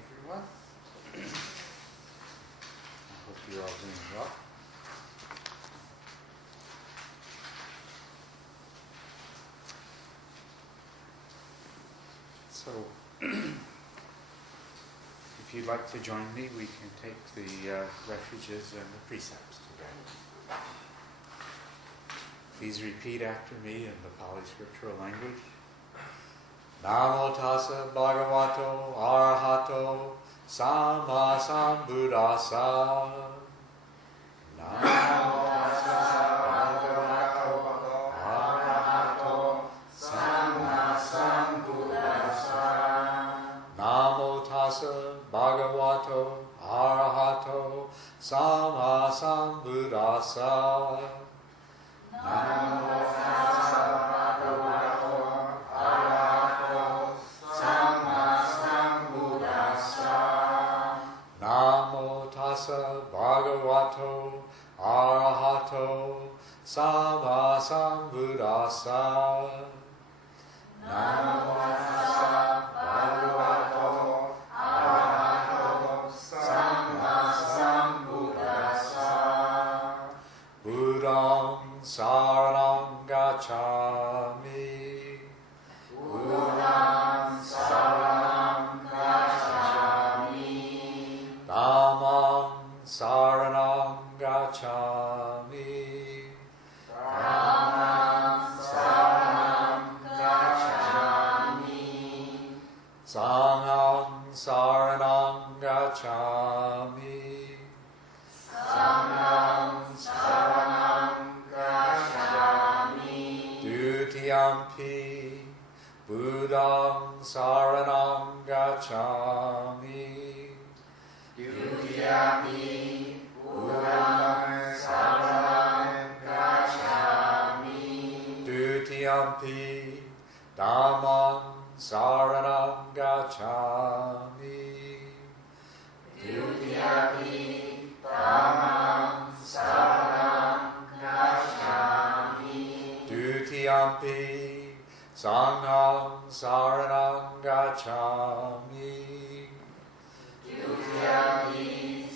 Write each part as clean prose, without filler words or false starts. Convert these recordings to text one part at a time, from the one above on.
everyone. I hope you're all doing well. So, if you'd like to join me, we can take the refuges and the precepts together. Please repeat after me in the Pali scriptural language. Namo tassa bhagavato arahato sama sambuddhassa. Namo tassa bhagavato arahato sama sambuddhassa. Namo tassa bhagavato arahato sama sambuddhassa. Namo tassa bhagavato arahato sama sambuddhassa. Namo tassa bhagavato arahato sama sambuddhassa. Namo tassa bhagavato arahato sama sambuddhassa. Buddham saranam gacchami. Buddham saranam gacchami. Dhammam saranam gacchami. Dhammam saranam gacchami. Sangham saranam gacchami. Sangham saranam gacchami. Dutiyampi Buddham saranam gacchami. Dutiyampi Buddham saranam gacchami. Dutiyampi Dhammam saranam gacchami. Dutiyampi Dhammam saranam gacchami. Dutiyampi Sangham saranam gacchami. Dutiyampi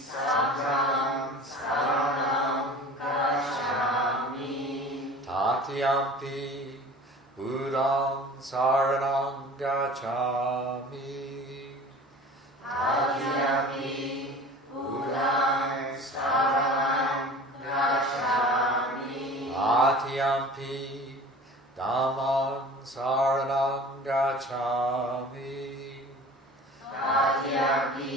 Sangham saranam gacchami. Tatiyampi Buddham saranam gacchami. Tatiyampi Buddham saranam gacchami. Atiyampi Dhammam saranam gacchami. Atiyampi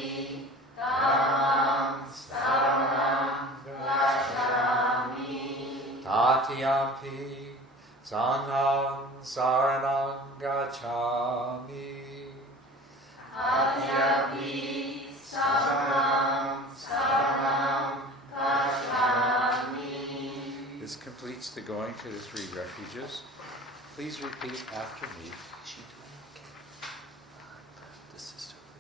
Dhammam saranam gacchami. Tatiyampi Sangham saranam gacchami. Atiyampi Sangham saranam gacchami. This completes the going to the three refuges. Please repeat after me. Is she doing okay? The sister over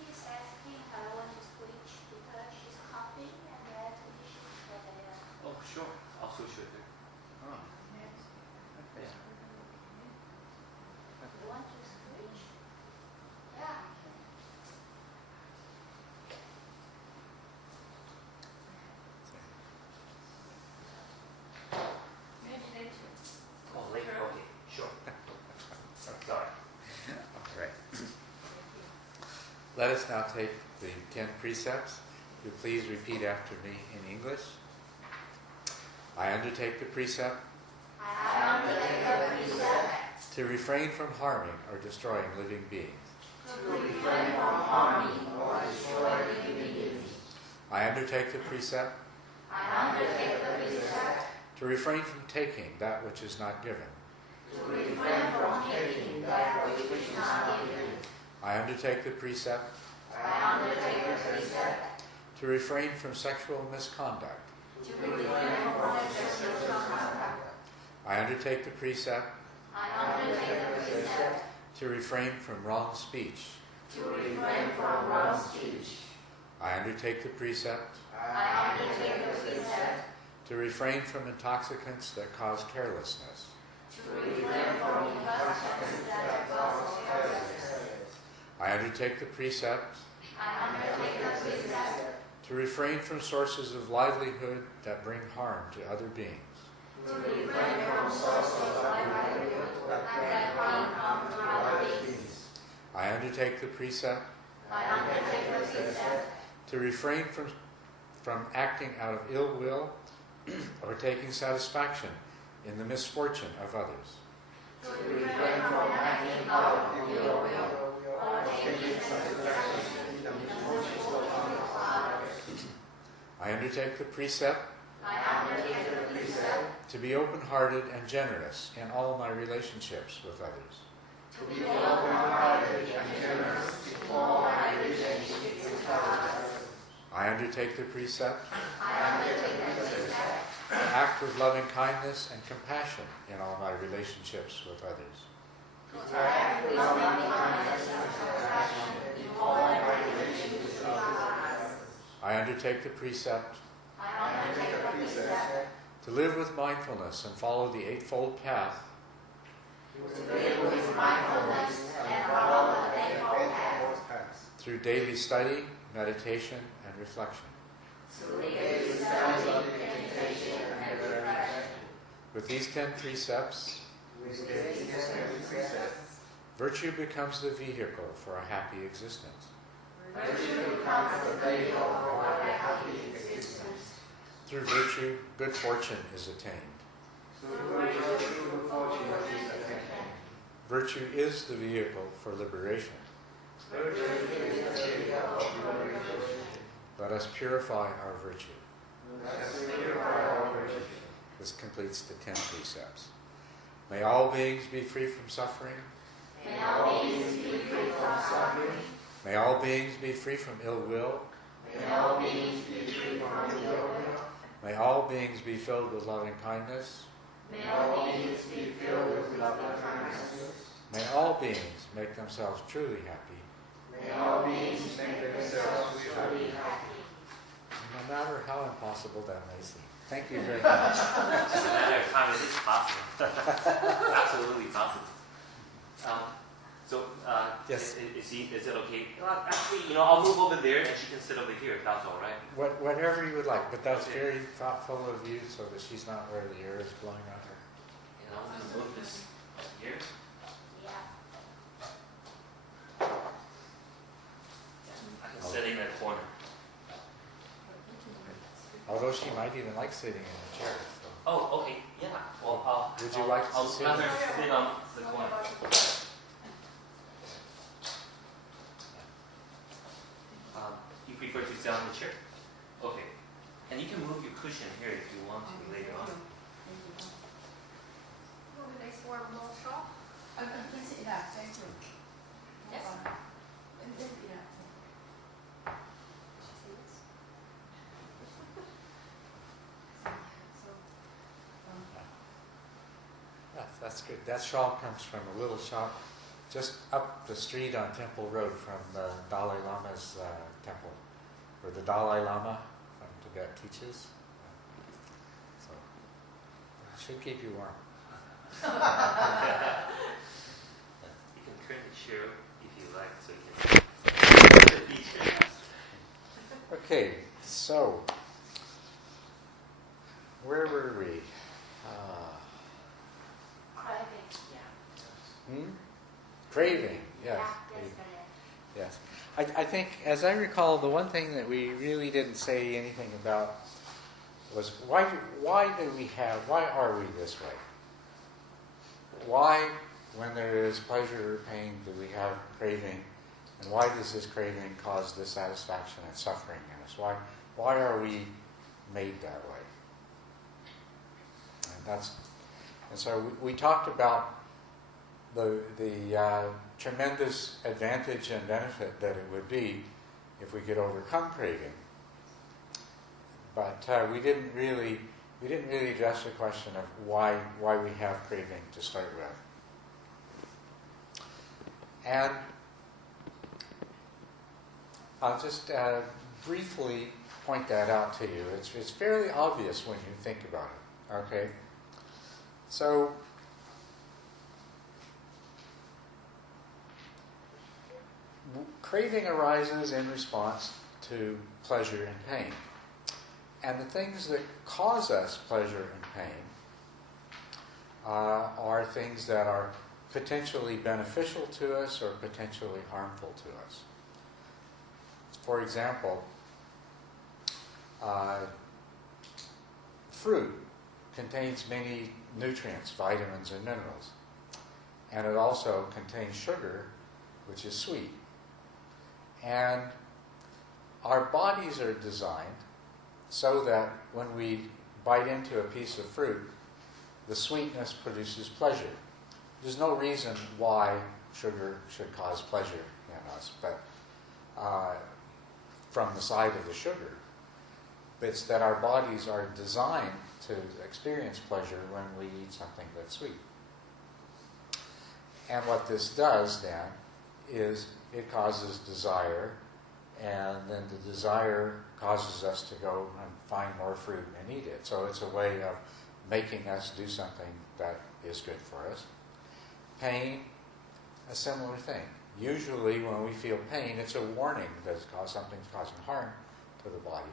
He's asking her when to switch because she's coughing and there are conditions for the Oh, sure. I'll switch with her. Oh, okay. you want to switch? Yeah. Maybe later. Oh, later. Okay, sure. Sorry. All right. Let us now take the 10 precepts. You please repeat after me in English. I undertake the precept I undertake the precept to refrain from harming or destroying living beings. to refrain from harming or destroying living beings. I undertake the precept I undertake the precept to refrain from taking that which is not given. to refrain from taking that which is not given. I undertake the precept I undertake the precept to refrain from sexual misconduct. to refrain from sexual misconduct. I undertake the precept I undertake the precept to refrain from wrong speech To refrain from wrong speech. I undertake the precept I undertake the precept. to refrain from intoxicants that cause carelessness. To refrain from intoxicants that cause carelessness. I undertake the precept I undertake the precept. to refrain from sources of livelihood that bring harm to other beings. To refrain from sources of livelihood that bring harm to other beings. I undertake the precept I undertake the precept. to refrain from acting out of ill will or taking satisfaction in the misfortune of others. To refrain from acting out of ill will or taking satisfaction in the misfortune of others. I undertake the precept I undertake the precept. to be open-hearted and generous in all my relationships with others. To be open-hearted and generous in all my relationships with others. I undertake the precept I undertake the precept. to act with loving kindness and compassion in all my relationships with others. To act with loving kindness and compassion in all my relationships with others. I undertake the precept I undertake the precept. to live with mindfulness and follow the Eightfold Path To live with mindfulness and follow the Eightfold Path. through daily study, meditation, and reflection. Through daily study, meditation, and reflection. With these 10 precepts, virtue becomes the vehicle for a happy existence. Virtue becomes the vehicle for a happy existence. Through virtue, good fortune is attained. Through virtue, good fortune is attained. Virtue is the vehicle for liberation. Virtue is the vehicle for liberation. Let us purify our virtue. Let us purify our virtue. This completes the 10 precepts. May all beings be free from suffering. May all beings be free from suffering. May all beings be free from ill will. May all beings be free from ill will. May all beings be filled with loving kindness. May all beings be filled with loving kindness. May all beings make themselves truly happy. May all beings make themselves truly happy. No matter how impossible that may seem. Thank you very much. Just a matter of time, it is possible. Absolutely possible. Yes. Is it okay? Well, actually, I'll move over there and she can sit over here if that's all right. Whatever you would like, but that's Okay. very thoughtful of you so that she's not where the air is blowing on her. I'm going to move this here. Yeah. I can sit in that corner. Although she might even like sitting in the chair. So. Oh, okay. Yeah. Well, Would you like to I'll sit? let her sit on the corner. You prefer to sit on the chair? Okay. And you can move your cushion here if you want to later on. Next one, more shop. Please sit down, thank you. Yes. That's good. That shawl comes from a little shop just up the street on Temple Road from the Dalai Lama's temple, where the Dalai Lama from Tibet teaches. So it should keep you warm. You can turn the chair if you like, so you can the chair. Okay, so where were we? Craving, yes. Yes. I think, as I recall, the one thing that we really didn't say anything about was why are we this way? Why, when there is pleasure or pain, do we have craving? And why does this craving cause dissatisfaction and suffering in us? Why are we made that way? And so we talked about the tremendous advantage and benefit that it would be if we could overcome craving. But we didn't really address the question of why we have craving to start with. And I'll just briefly point that out to you. It's fairly obvious when you think about it. Okay? So, craving arises in response to pleasure and pain. And the things that cause us pleasure and pain are things that are potentially beneficial to us or potentially harmful to us. For example, fruit contains many nutrients, vitamins, and minerals. And it also contains sugar, which is sweet. And our bodies are designed so that when we bite into a piece of fruit, the sweetness produces pleasure. There's no reason why sugar should cause pleasure in us, but from the side of the sugar. It's that our bodies are designed to experience pleasure when we eat something that's sweet. And what this does then is it causes desire, and then the desire causes us to go and find more fruit and eat it. So it's a way of making us do something that is good for us. Pain, a similar thing. Usually when we feel pain, it's a warning that something's causing harm to the body.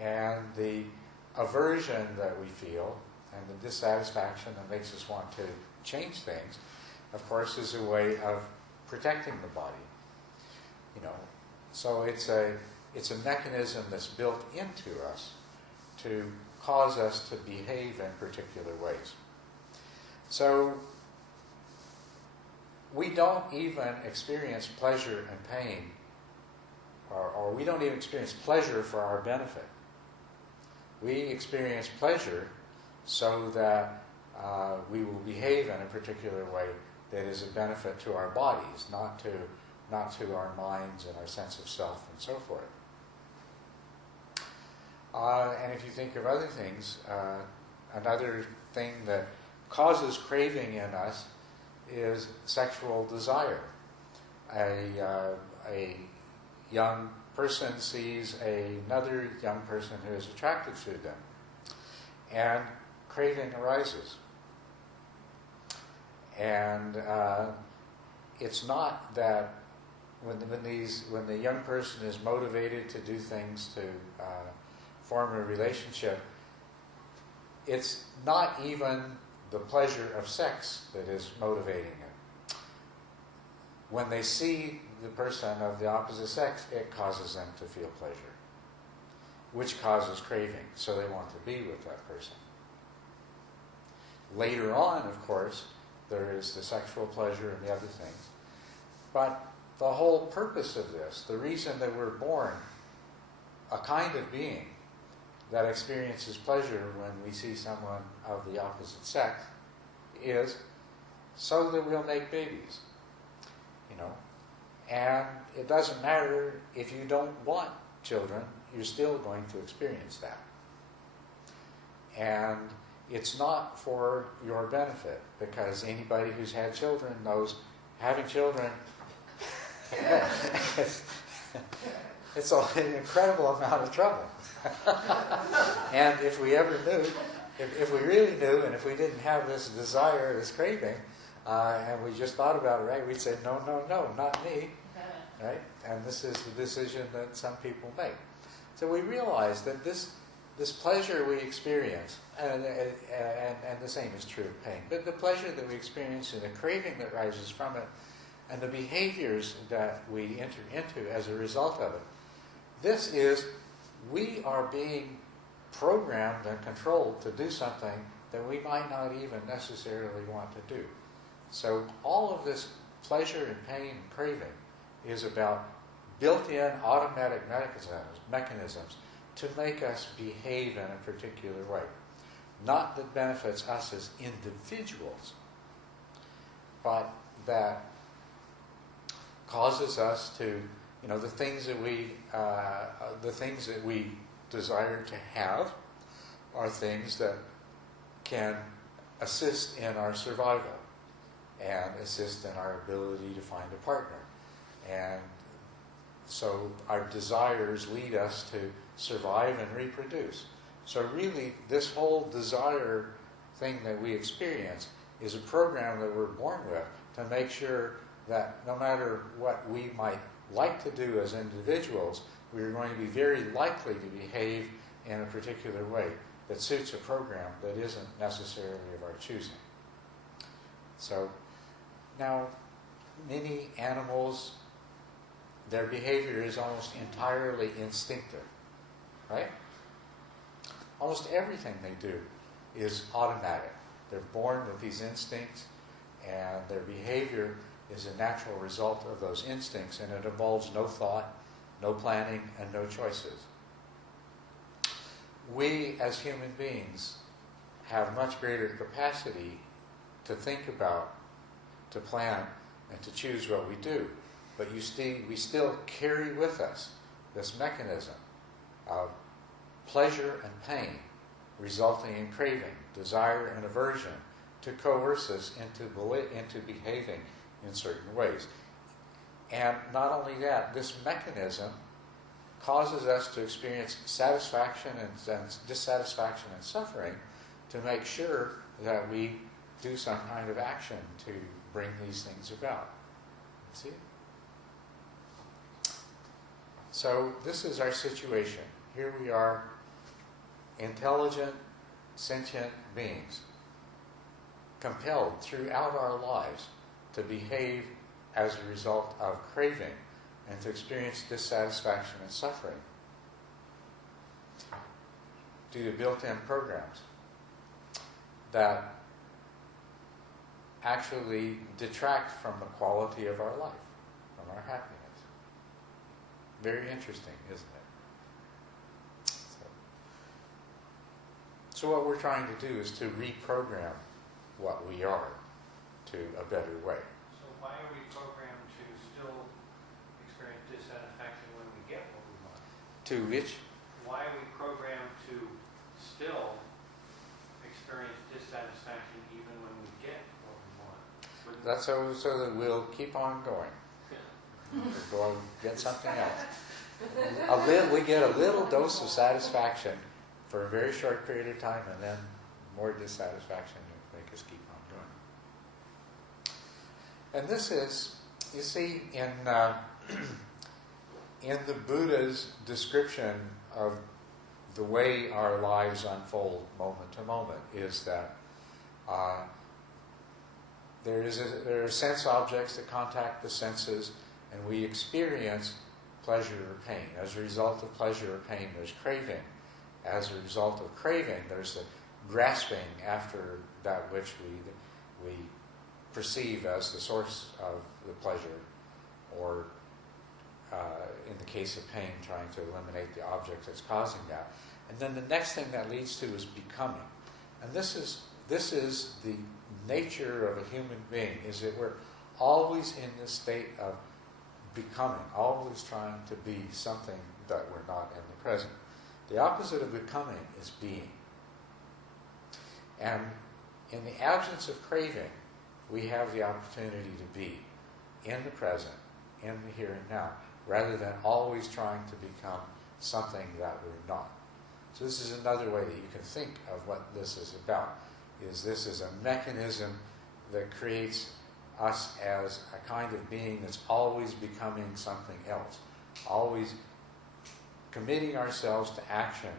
And the aversion that we feel and the dissatisfaction that makes us want to change things, of course, is a way of protecting the body. So it's a mechanism that's built into us to cause us to behave in particular ways. So we don't even experience pleasure and pain, or we don't even experience pleasure for our benefit. We experience pleasure so that we will behave in a particular way that is a benefit to our bodies, not to our minds and our sense of self and so forth. And if you think of other things, another thing that causes craving in us is sexual desire. A young person sees another young person who is attracted to them, and craving arises. And it's not that when the young person is motivated to do things to form a relationship, it's not even the pleasure of sex that is motivating it. When they see the person of the opposite sex, it causes them to feel pleasure, which causes craving, so they want to be with that person. Later on, of course, there is the sexual pleasure and the other things. But the whole purpose of this, the reason that we're born a kind of being that experiences pleasure when we see someone of the opposite sex, is so that we'll make babies. And it doesn't matter if you don't want children, you're still going to experience that. And it's not for your benefit, because anybody who's had children knows having children it's an incredible amount of trouble. And if we ever knew, if we really knew, and if we didn't have this desire, this craving, and we just thought about it, right, we'd say, no, not me, right? And this is the decision that some people make. So we realize that this pleasure we experience, and the same is true of pain, but the pleasure that we experience and the craving that rises from it, and the behaviors that we enter into as a result of it, this is, we are being programmed and controlled to do something that we might not even necessarily want to do. So all of this pleasure and pain and craving is about built-in automatic mechanisms to make us behave in a particular way. Not that benefits us as individuals, but that causes us to, the things that we desire to have are things that can assist in our survival and assist in our ability to find a partner and so our desires lead us to survive and reproduce. So really, this whole desire thing that we experience is a program that we're born with to make sure that no matter what we might like to do as individuals, we're going to be very likely to behave in a particular way that suits a program that isn't necessarily of our choosing. So now, many animals, their behavior is almost entirely instinctive, right? Almost everything they do is automatic. They're born with these instincts, and their behavior is a natural result of those instincts, and it involves no thought, no planning, and no choices. We, as human beings, have much greater capacity to think about, to plan, and to choose what we do. But we still carry with us this mechanism of pleasure and pain resulting in craving, desire and aversion to coerce us into behaving in certain ways. And not only that, this mechanism causes us to experience satisfaction and dissatisfaction and suffering to make sure that we do some kind of action to bring these things about. See? So this is our situation. Here we are, intelligent, sentient beings, compelled throughout our lives to behave as a result of craving and to experience dissatisfaction and suffering due to built-in programs that actually detract from the quality of our life, from our happiness. Very interesting, isn't it? So what we're trying to do is to reprogram what we are to a better way. So why are we programmed to still experience dissatisfaction when we get what we want? To which? Why are we programmed to still experience dissatisfaction even when we get what we want? That's so that we'll keep on going. We'll go and get something else. We get a little dose of satisfaction for a very short period of time, and then more dissatisfaction to make us keep on going. And this is, you see, in the Buddha's description of the way our lives unfold moment to moment, is that there are sense objects that contact the senses, and we experience pleasure or pain. As a result of pleasure or pain, there's craving. As a result of craving, there's the grasping after that which we perceive as the source of the pleasure, or in the case of pain, trying to eliminate the object that's causing that. And then the next thing that leads to is becoming. And this is the nature of a human being, is that we're always in this state of becoming, always trying to be something that we're not in the present. The opposite of becoming is being. And in the absence of craving, we have the opportunity to be in the present, in the here and now, rather than always trying to become something that we're not. So this is another way that you can think of what this is about, is this is a mechanism that creates us as a kind of being that's always becoming something else, always committing ourselves to action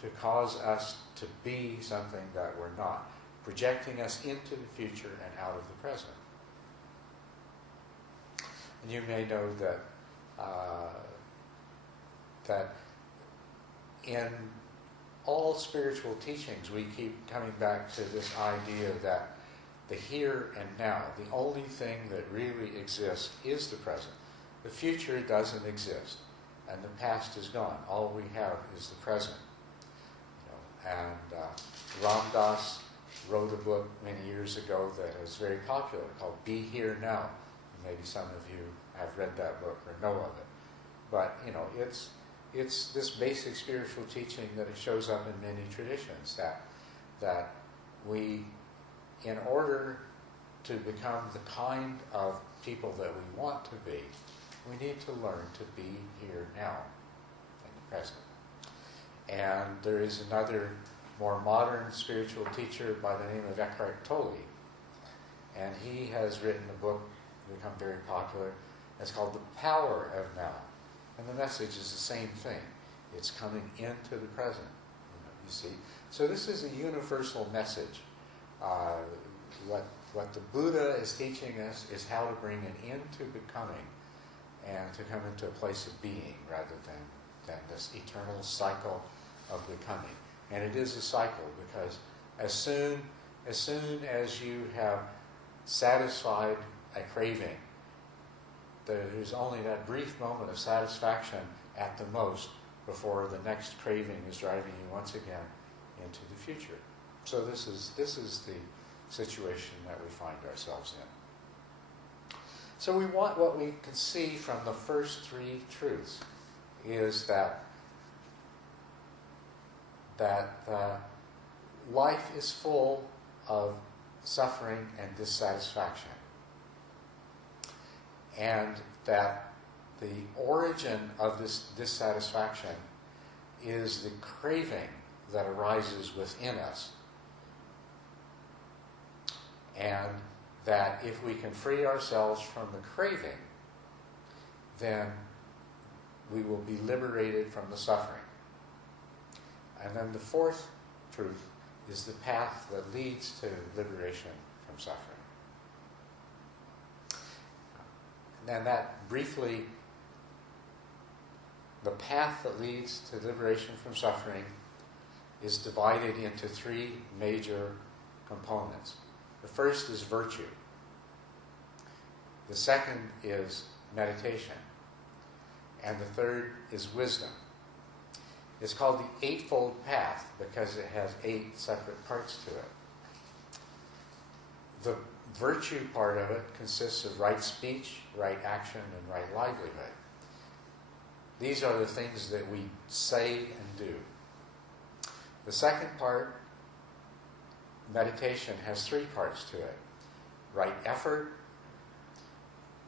to cause us to be something that we're not, projecting us into the future and out of the present. And you may know that that in all spiritual teachings we keep coming back to this idea that the here and now, the only thing that really exists is the present. The future doesn't exist, and the past is gone. All we have is the present. And Ram Dass wrote a book many years ago that is very popular called Be Here Now. Maybe some of you have read that book or know of it. But, it's this basic spiritual teaching that it shows up in many traditions, that we, in order to become the kind of people that we want to be, We need to learn to be here now, in the present. And there is another more modern spiritual teacher by the name of Eckhart Tolle. And he has written a book, become very popular. It's called The Power of Now. And the message is the same thing. It's coming into the present, you see. So this is a universal message. What the Buddha is teaching us is how to bring an end to becoming and to come into a place of being rather than this eternal cycle of becoming. And it is a cycle because as soon as you have satisfied a craving, there's only that brief moment of satisfaction at the most before the next craving is driving you once again into the future. So this is the situation that we find ourselves in. So we want what we can see from the first three truths is that life is full of suffering and dissatisfaction, and that the origin of this dissatisfaction is the craving that arises within us, and that if we can free ourselves from the craving, then we will be liberated from the suffering. And then the fourth truth is the path that leads to liberation from suffering. And that briefly, the path that leads to liberation from suffering is divided into three major components. The first is virtue. The second is meditation. And the third is wisdom. It's called the Eightfold Path because it has 8 separate parts to it. The virtue part of it consists of right speech, right action, and right livelihood. These are the things that we say and do. The second part, meditation, has 3 parts to it. Right effort,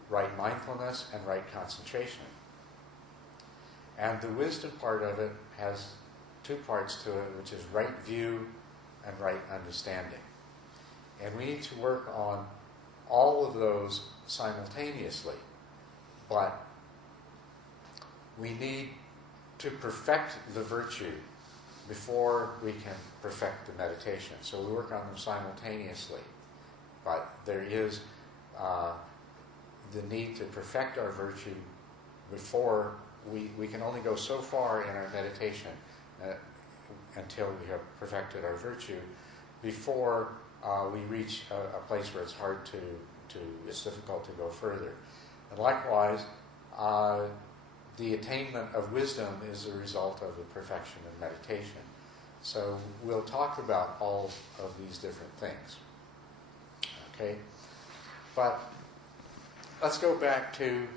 right mindfulness, and right concentration. And the wisdom part of it has 2 parts to it, which is right view and right understanding. And we need to work on all of those simultaneously. But we need to perfect the virtue before we can perfect the meditation. So we work on them simultaneously. But there is the need to perfect our virtue before we can only go so far in our meditation until we have perfected our virtue before we reach a place where it's hard it's difficult to go further. And likewise, the attainment of wisdom is a result of the perfection of meditation. So we'll talk about all of these different things. Okay? But let's go back to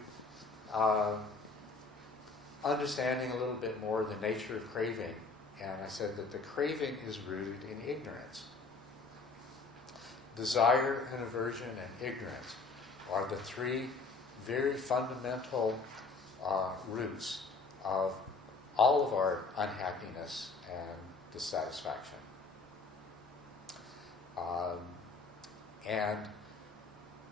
understanding a little bit more the nature of craving. And I said that the craving is rooted in ignorance. Desire and aversion and ignorance are the 3 very fundamental roots of all of our unhappiness and dissatisfaction. And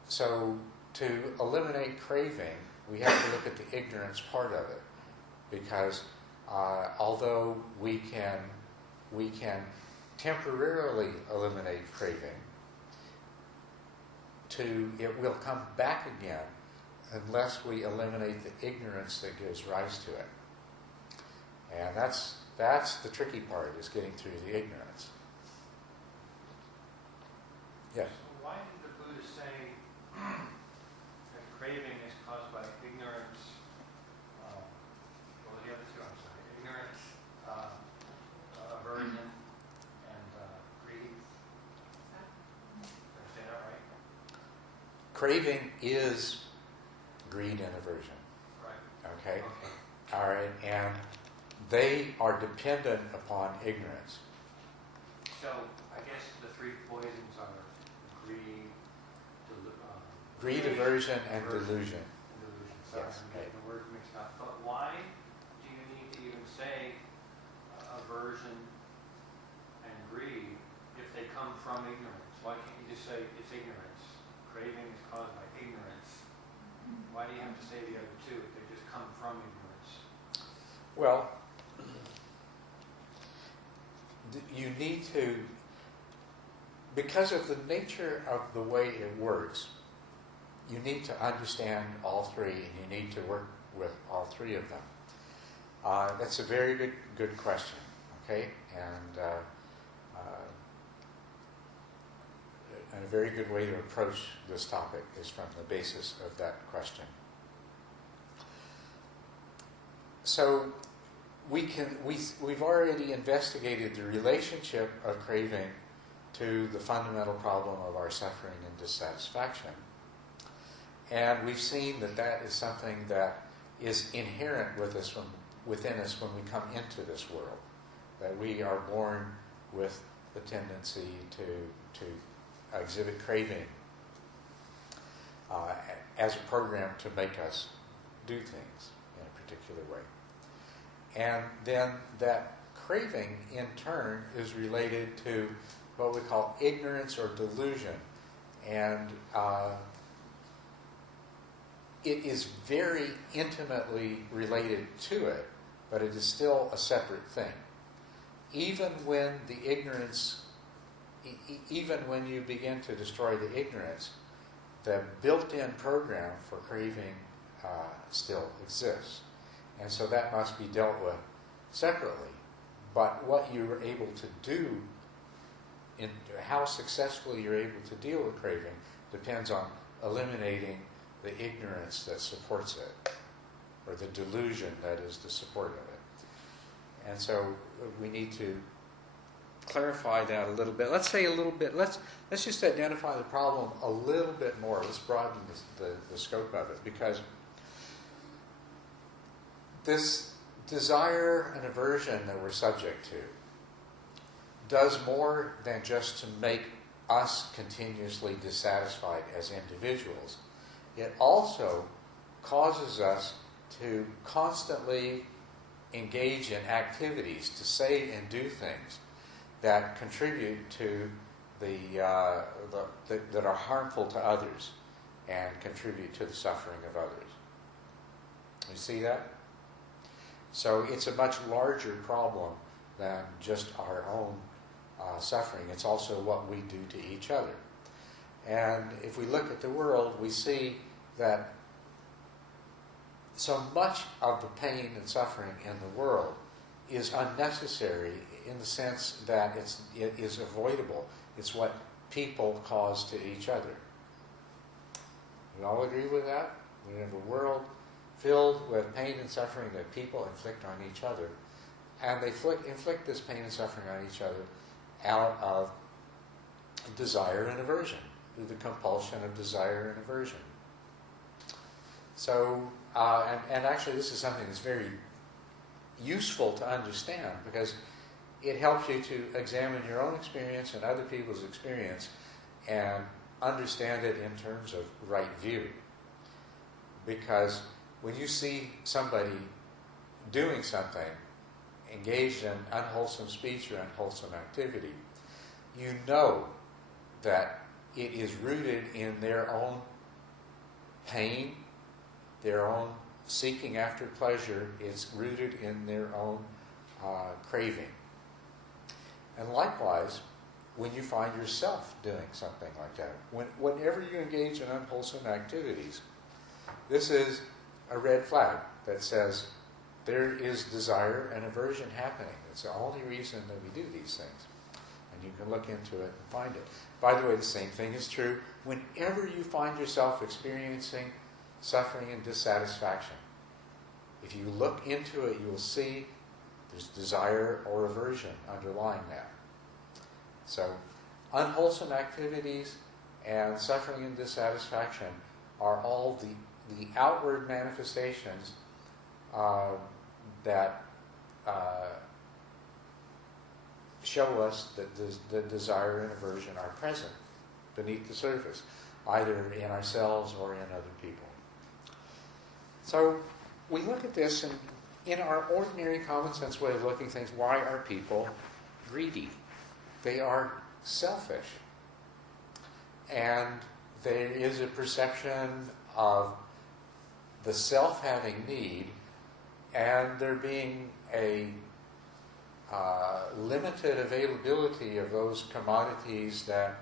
so to eliminate craving, we have to look at the ignorance part of it. Because although we can temporarily eliminate craving, it will come back again unless we eliminate the ignorance that gives rise to it. And that's the tricky part, is getting through the ignorance. Yes? So why did the Buddha say that craving is caused by ignorance? What were the other 2? I'm sorry. Ignorance, aversion, and greed. Did I say that right? Craving is greed and aversion. Right. Okay? All right. And they are dependent upon ignorance. So I guess the 3 poisons are greed, Greed, aversion, and delusion. Sorry. Yes. Okay. words mixed up, but why do you need to even say aversion and greed if they come from ignorance? Why can't you just say it's ignorance? Craving is caused by ignorance. Why do you have to say the other two if they just come from ignorance? Well, you need to, because of the nature of the way it works, you need to understand all three, and you need to work with all three of them. That's a very good question, okay? And a very good way to approach this topic is from the basis of that question. So we've already investigated the relationship of craving to the fundamental problem of our suffering and dissatisfaction. And we've seen that that is something that is inherent within us when we come into this world. That we are born with the tendency to exhibit craving as a program to make us do things in a particular way. And then that craving, in turn, is related to what we call ignorance or delusion. And it is very intimately related to it, but it is still a separate thing. Even when the ignorance, even when you begin to destroy the ignorance, the built-in program for craving still exists. And so that must be dealt with separately. But what you're able to do, how successfully you're able to deal with craving, depends on eliminating the ignorance that supports it, or the delusion that is the support of it. And so we need to clarify that a little bit. Let's say a little bit, let's just identify the problem a little bit more. Let's broaden the scope of it, because this desire and aversion that we're subject to does more than just to make us continuously dissatisfied as individuals. It also causes us to constantly engage in activities, to say and do things that contribute to that are harmful to others and contribute to the suffering of others. You see that? So it's a much larger problem than just our own suffering. It's also what we do to each other. And if we look at the world, we see that so much of the pain and suffering in the world is unnecessary in the sense that it is avoidable. It's what people cause to each other. We all agree with that? We have a world filled with pain and suffering that people inflict on each other. And they inflict this pain and suffering on each other out of desire and aversion, through the compulsion of desire and aversion. So, and actually this is something that's very useful to understand, because it helps you to examine your own experience and other people's experience and understand it in terms of right view. Because when you see somebody doing something, engaged in unwholesome speech or unwholesome activity, you know that it is rooted in their own pain, their own seeking after pleasure. It's rooted in their own craving. And likewise, when you find yourself doing something like that, whenever you engage in unwholesome activities, this is a red flag that says there is desire and aversion happening. It's the only reason that we do these things. And you can look into it and find it. By the way, the same thing is true whenever you find yourself experiencing suffering and dissatisfaction. If you look into it, you will see there's desire or aversion underlying that. So, unwholesome activities and suffering and dissatisfaction are all the outward manifestations that show us that the desire and aversion are present beneath the surface, either in ourselves or in other people. So, we look at this and in our ordinary common sense way of looking at things, why are people greedy? They are selfish. And there is a perception of the self having need and there being a limited availability of those commodities that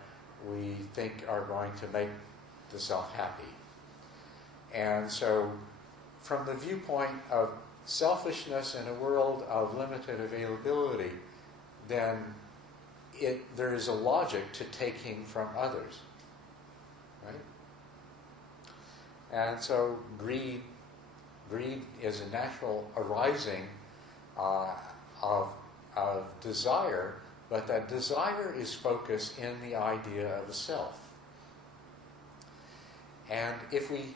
we think are going to make the self happy. And so, from the viewpoint of selfishness in a world of limited availability, then there is a logic to taking from others. Right? And so greed is a natural arising of desire, but that desire is focused in the idea of a self. And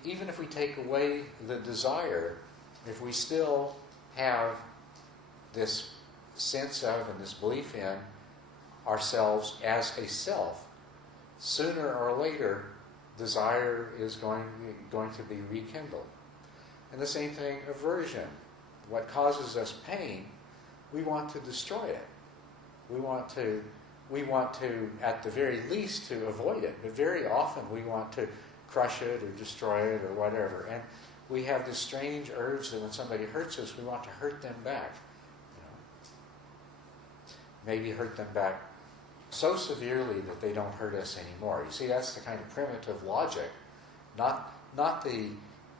even if we take away the desire, if we still have this sense of and this belief in ourselves as a self, sooner or later, desire is going to be rekindled. And the same thing, aversion. What causes us pain, we want to destroy it. We want to, at the very least, to avoid it. But very often we want to crush it or destroy it or whatever. And we have this strange urge that when somebody hurts us, we want to hurt them back. Maybe hurt them back so severely that they don't hurt us anymore. You see, that's the kind of primitive logic, not the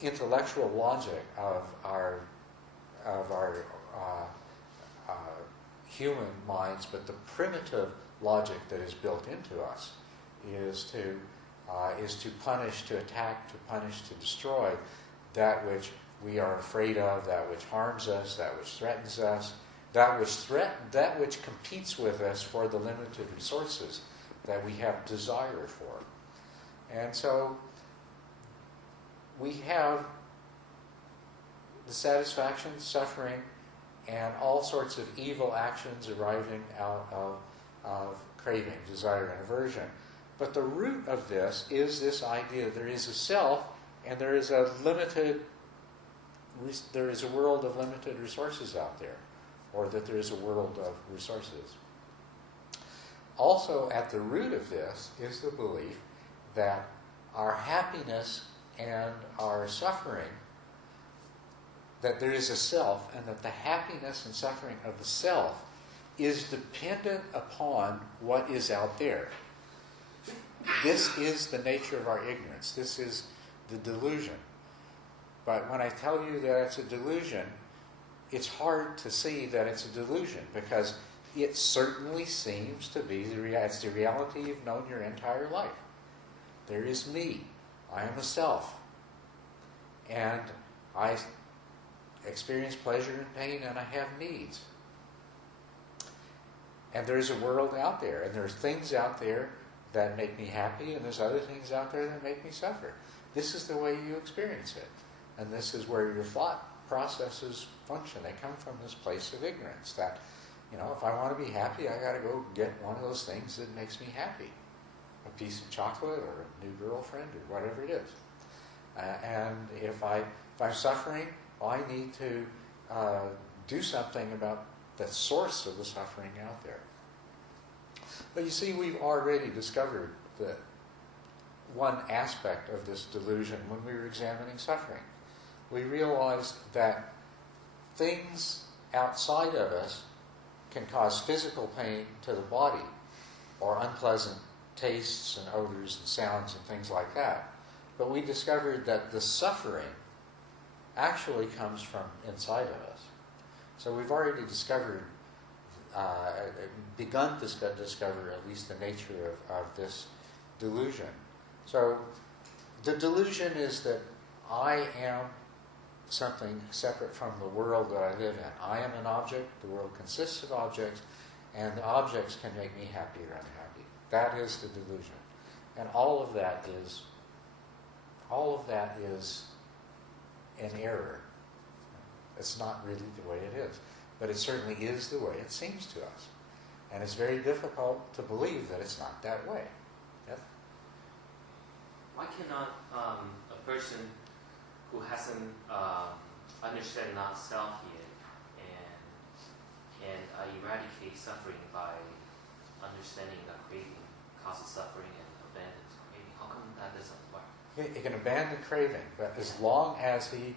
intellectual logic of our human minds, but the primitive logic that is built into us is to punish, to attack, to punish, to destroy that which we are afraid of, that which harms us, that which threatens us, that which competes with us for the limited resources that we have desire for. And so we have the satisfaction, suffering, and all sorts of evil actions arising out of craving, desire, and aversion. But the root of this is this idea there is a self and there is a world of limited resources out there, or that there is a world of resources. Also, at the root of this is the belief that our happiness and our suffering, that there is a self, and that the happiness and suffering of the self is dependent upon what is out there. This is the nature of our ignorance. This is the delusion. But when I tell you that it's a delusion, it's hard to see that it's a delusion, because it certainly seems to be it's the reality you've known your entire life. There is me. I am a self. And I experience pleasure and pain, and I have needs. And there's a world out there, and there's things out there that make me happy, and there's other things out there that make me suffer. This is the way you experience it. And this is where your thought processes function. They come from this place of ignorance that, if I want to be happy, I got to go get one of those things that makes me happy. A piece of chocolate or a new girlfriend or whatever it is. And if I'm suffering, I need to do something about the source of the suffering out there. But you see, we've already discovered that one aspect of this delusion when we were examining suffering. We realized that things outside of us can cause physical pain to the body, or unpleasant tastes and odors and sounds and things like that. But we discovered that the suffering actually comes from inside of us. So we've already begun to discover at least the nature of this delusion. So the delusion is that I am something separate from the world that I live in. I am an object, the world consists of objects, and the objects can make me happy or unhappy. That is the delusion. And all of that is an error. It's not really the way it is. But it certainly is the way it seems to us. And it's very difficult to believe that it's not that way. Yes? Why cannot a person who hasn't understood understand not self yet, and I eradicate suffering by understanding that craving causes suffering and abandons craving. How come that doesn't work? He can abandon craving, but as long as he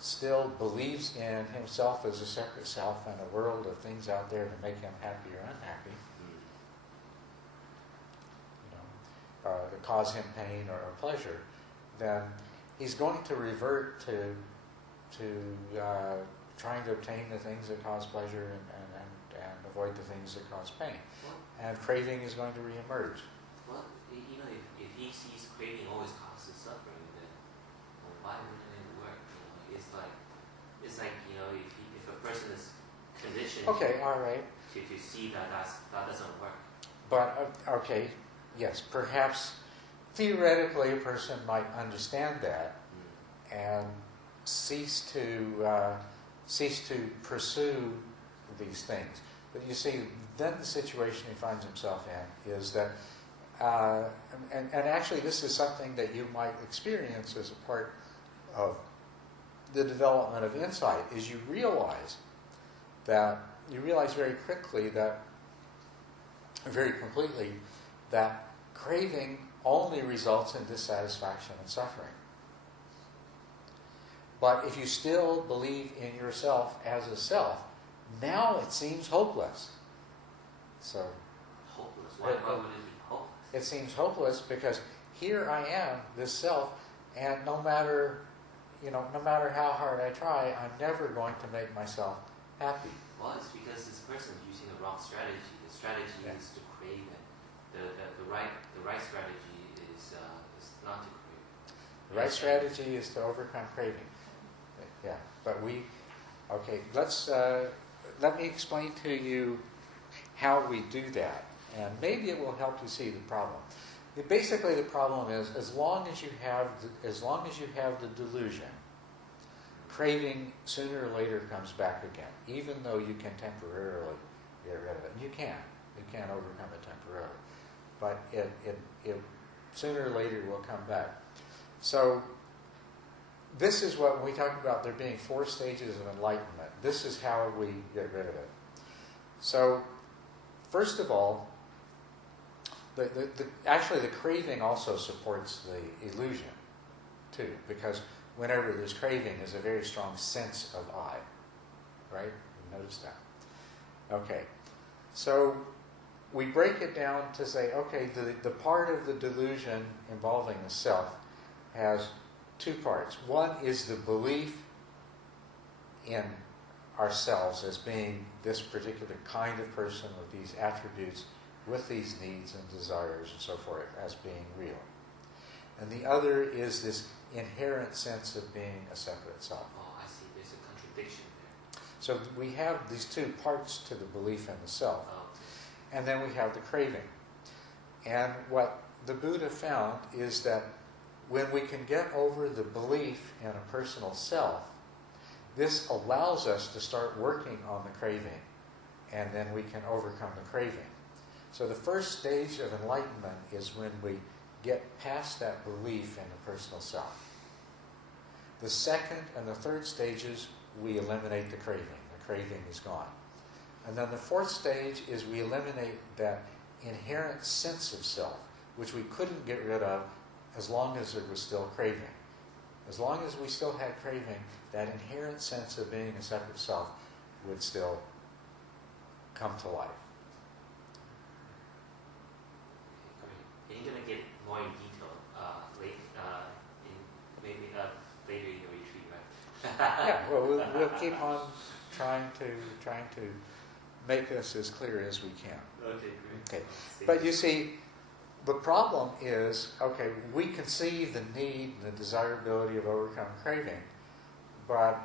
still believes in himself as a separate self and a world of things out there to make him happy or unhappy, to cause him pain or pleasure, then he's going to revert to trying to obtain the things that cause pleasure and avoid the things that cause pain. And craving is going to reemerge. Well, if he sees craving always causes suffering, then why wouldn't it work? It's like if a person is conditioned to see that doesn't work. But yes, perhaps theoretically a person might understand that and cease to pursue these things. But you see, then the situation he finds himself in is that, and actually this is something that you might experience as a part of the development of insight, is you realize very quickly very completely, that craving only results in dissatisfaction and suffering. But if you still believe in yourself as a self, now it seems hopeless. So hopeless? Why would it be hopeless? It seems hopeless because here I am, this self, and no matter how hard I try, I'm never going to make myself happy. Well, it's because this person is using the wrong strategy. The strategy is to crave it. The right strategy is not to crave. The right strategy is to overcome craving. Yeah, but let me explain to you how we do that, and maybe it will help you see the problem. Basically, the problem is as long as you have the delusion, craving sooner or later comes back again, even though you can temporarily get rid of it. You can overcome it temporarily, but it sooner or later will come back. So this is what, when we talk about there being 4 stages of enlightenment, this is how we get rid of it. So, first of all, actually the craving also supports the illusion, too, because whenever there's craving, there's a very strong sense of I. Right? You notice that. Okay. So, we break it down to say, okay, the part of the delusion involving the self has 2 parts. One is the belief in ourselves as being this particular kind of person with these attributes, with these needs and desires and so forth, as being real. And the other is this inherent sense of being a separate self. Oh, I see. There's a contradiction there. So we have these 2 parts to the belief in the self. And then we have the craving. And what the Buddha found is that when we can get over the belief in a personal self, this allows us to start working on the craving, and then we can overcome the craving. So the first stage of enlightenment is when we get past that belief in the personal self. The second and the third stages, we eliminate the craving. The craving is gone. And then the 4th stage is we eliminate that inherent sense of self, which we couldn't get rid of as long as there was still craving. As long as we still had craving, that inherent sense of being a separate self would still come to life. Great. And you're going to get more in detail later in your retreat, right? Yeah, well, we'll keep on trying to make this as clear as we can. Okay, great. Okay, but you see, the problem is, okay, we can see the need and the desirability of overcoming craving, but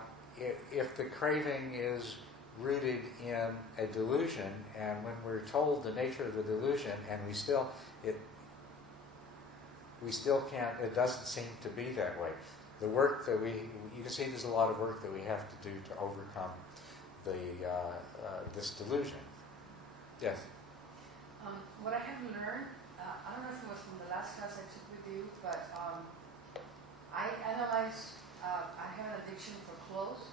if the craving is rooted in a delusion, and when we're told the nature of the delusion, and we still can't, it doesn't seem to be that way. The work that you can see there's a lot of work that we have to do to overcome this delusion. Yes? What I have learned, I don't know if it was from the last class I took with you, but I analyzed, I have an addiction for clothes,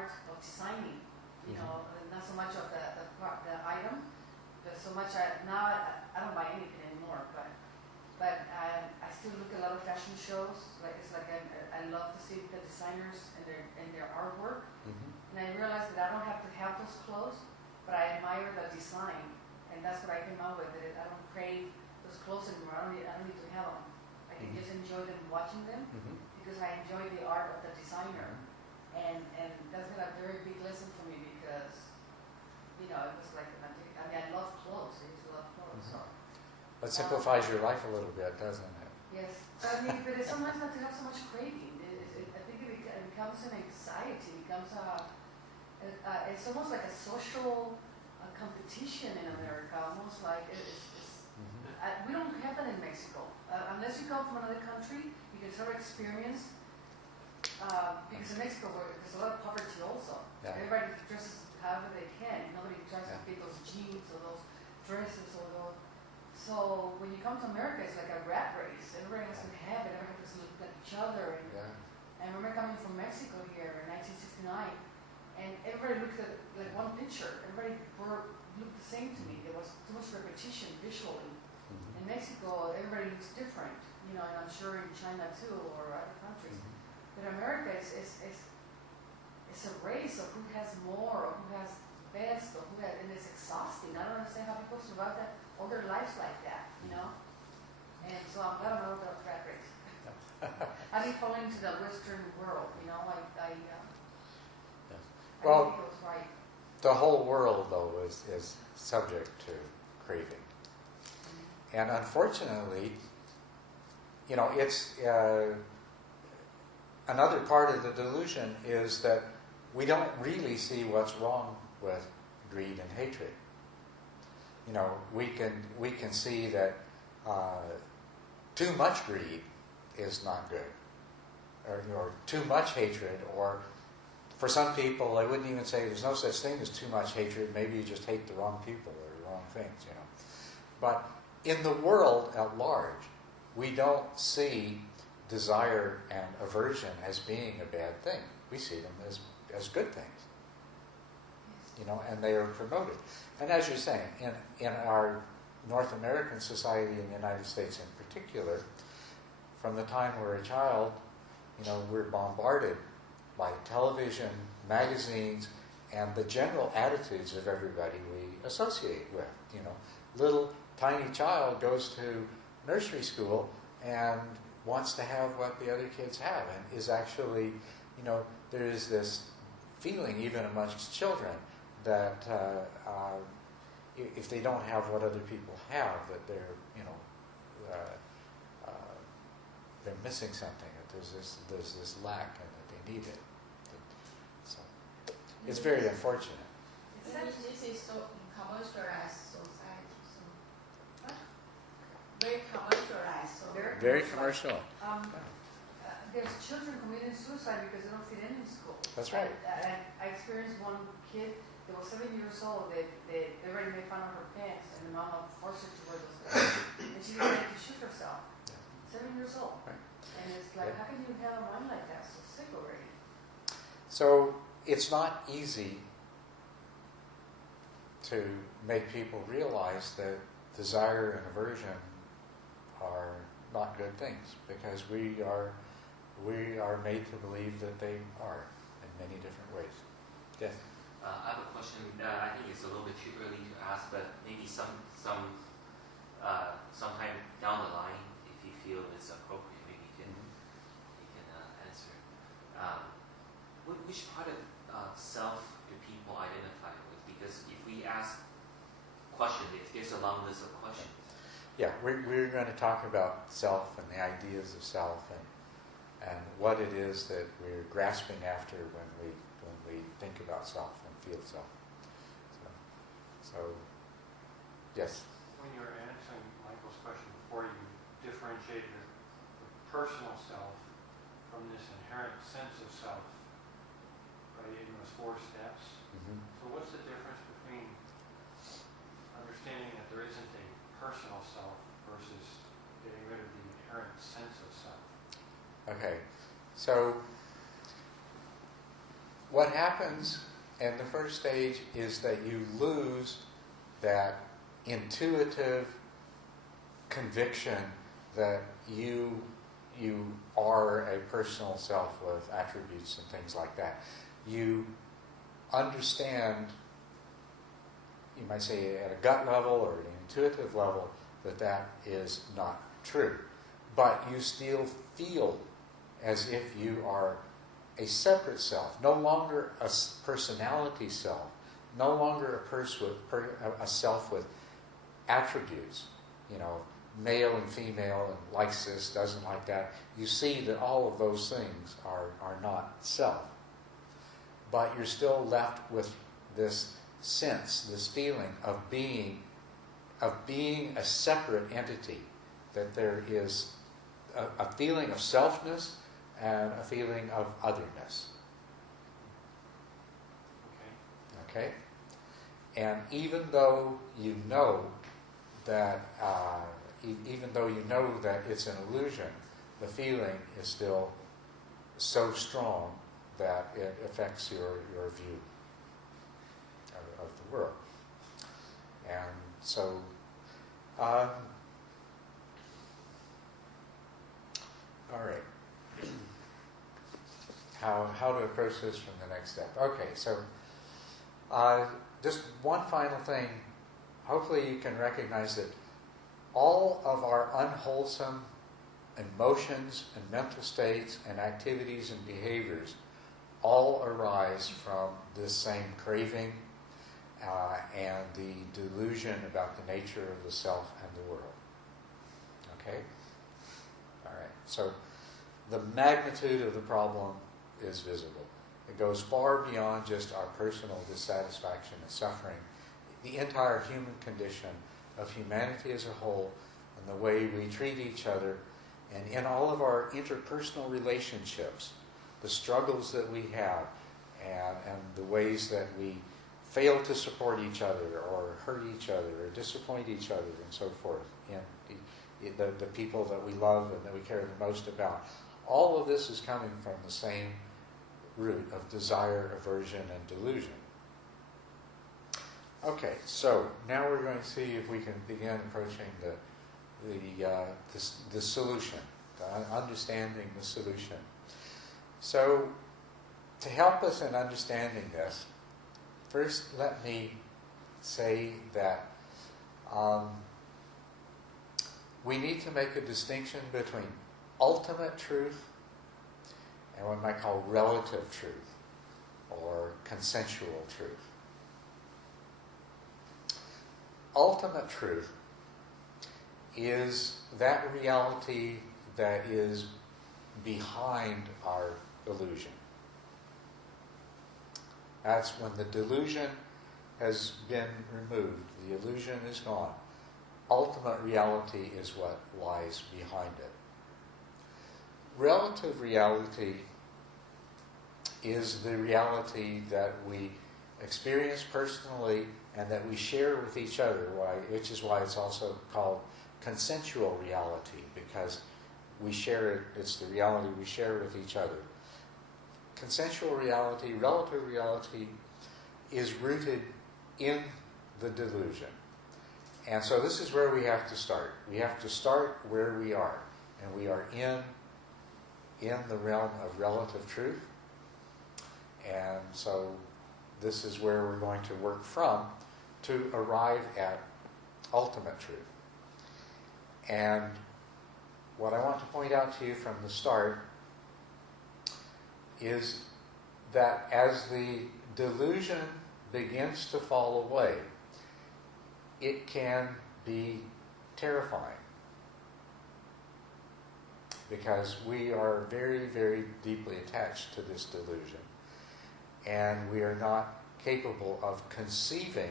art of designing. You know, not so much of the item, but so much I don't buy anything anymore. But I still look at a lot of fashion shows. I love to see the designers and their artwork. And I realized that I don't have to have those clothes, but I admire the design, and that's what I came up with. That I don't crave those clothes anymore. I don't need to have them. I can just enjoy them, watching them, because I enjoy the art of the designer, and that's been a very big lesson for me because, you know, it was like I love clothes. I used to love clothes. So. That simplifies your life a little bit, doesn't it? Yes, but it's sometimes not to have so much craving. I think it becomes an anxiety. It becomes it's almost like a social competition in America. Almost like we don't have that in Mexico. Unless you come from another country, you can sort of experience. Because in Mexico, there's a lot of poverty also. Yeah. Everybody dresses however they can. Nobody tries to fit those jeans or those dresses or those. So when you come to America, it's like a rat race. Everybody has to have it. Everybody has to look like each other. And I remember coming from Mexico here in 1969, and everybody looked at like one picture. Everybody looked the same to me. There was too much repetition visually. In Mexico, everybody looks different. You know, and I'm sure in China too, or other countries. But America is a race of who has more, or who has best, or who has, and it's exhausting. I don't understand how people survive that all their lives like that, you know. And so I'm glad I'm out of that race. I didn't fall into the Western world, you know. I think it was right. The whole world, though, is subject to craving, and unfortunately, you know, it's. Another part of the delusion is that we don't really see what's wrong with greed and hatred. You know, we can see that too much greed is not good, or too much hatred, or for some people, I wouldn't even say there's no such thing as too much hatred. Maybe you just hate the wrong people or the wrong things, you know. But in the world at large, we don't see desire and aversion as being a bad thing. We see them as good things, you know, and they are promoted. And as you're saying, in our North American society, in the United States in particular, from the time we're a child, you know, we're bombarded by television, magazines, and the general attitudes of everybody we associate with. You know, little tiny child goes to nursery school and wants to have what the other kids have, and is actually, you know, there is this feeling even amongst children that if they don't have what other people have, that they're, you know, they're missing something. That there's this lack, and that they need it. So it's very unfortunate. This is so commercialized society. So. Very commercialized. So. Very commercial. There's children committing suicide because they don't fit in school. That's right. I experienced one kid that was 7 years old. They already made fun of her pants, and the mama forced her to wear those pants. And she decided to shoot herself. 7 years old. Right. And it's like, how can you have a mind like that? So sick already. So it's not easy to make people realize that desire and aversion are not good things, because we are made to believe that they are in many different ways. Yes. I have a question. I think it's a little bit too early to ask, but maybe sometime down the line, if you feel it's appropriate, maybe you can answer. Which part of self do people identify with? Because if we ask questions, if there's a long list of questions. Yeah, we're going to talk about self and the ideas of self, and what it is that we're grasping after when we think about self and feel self. So yes. When you were answering Michael's question before, you differentiated the personal self from this inherent sense of self, right, in those 4 steps. Mm-hmm. So what's the difference between understanding that there isn't a personal self versus getting rid of the inherent sense of self? Okay, so what happens in the first stage is that you lose that intuitive conviction that you are a personal self with attributes and things like that. You understand, you might say at a gut level or an intuitive level, that is not true. But you still feel as if you are a separate self, no longer a personality self, no longer a self with attributes, male and female, and likes this, doesn't like that. You see that all of those things are not self. But you're still left with this sense, this feeling of being a separate entity, that there is a feeling of selfness and a feeling of otherness. Okay? And even though you know that it's an illusion, the feeling is still so strong that it affects your view of the world. And so, all right. How to approach this from the next step. Okay, so just one final thing. Hopefully you can recognize that all of our unwholesome emotions and mental states and activities and behaviors all arise from this same craving and the delusion about the nature of the self and the world. Okay? All right. So the magnitude of the problem is visible. It goes far beyond just our personal dissatisfaction and suffering. The entire human condition of humanity as a whole, and the way we treat each other, and in all of our interpersonal relationships, the struggles that we have, and the ways that we fail to support each other, or hurt each other, or disappoint each other, and so forth, and the people that we love and that we care the most about. All of this is coming from the same root of desire, aversion, and delusion. Okay, so now we're going to see if we can begin approaching the solution, understanding the solution. So, to help us in understanding this, first let me say that we need to make a distinction between ultimate truth and what we might call relative truth or consensual truth. Ultimate truth is that reality that is behind our illusion. That's when the delusion has been removed, the illusion is gone. Ultimate reality is what lies behind it. Relative reality is the reality that we experience personally and that we share with each other, which is why it's also called consensual reality, because we share it, it's the reality we share with each other. Consensual reality, relative reality, is rooted in the delusion. And so this is where we have to start. We have to start where we are. And we are in the realm of relative truth. And so this is where we're going to work from to arrive at ultimate truth. And what I want to point out to you from the start is that as the delusion begins to fall away, it can be terrifying, because we are very, very deeply attached to this delusion, and we are not capable of conceiving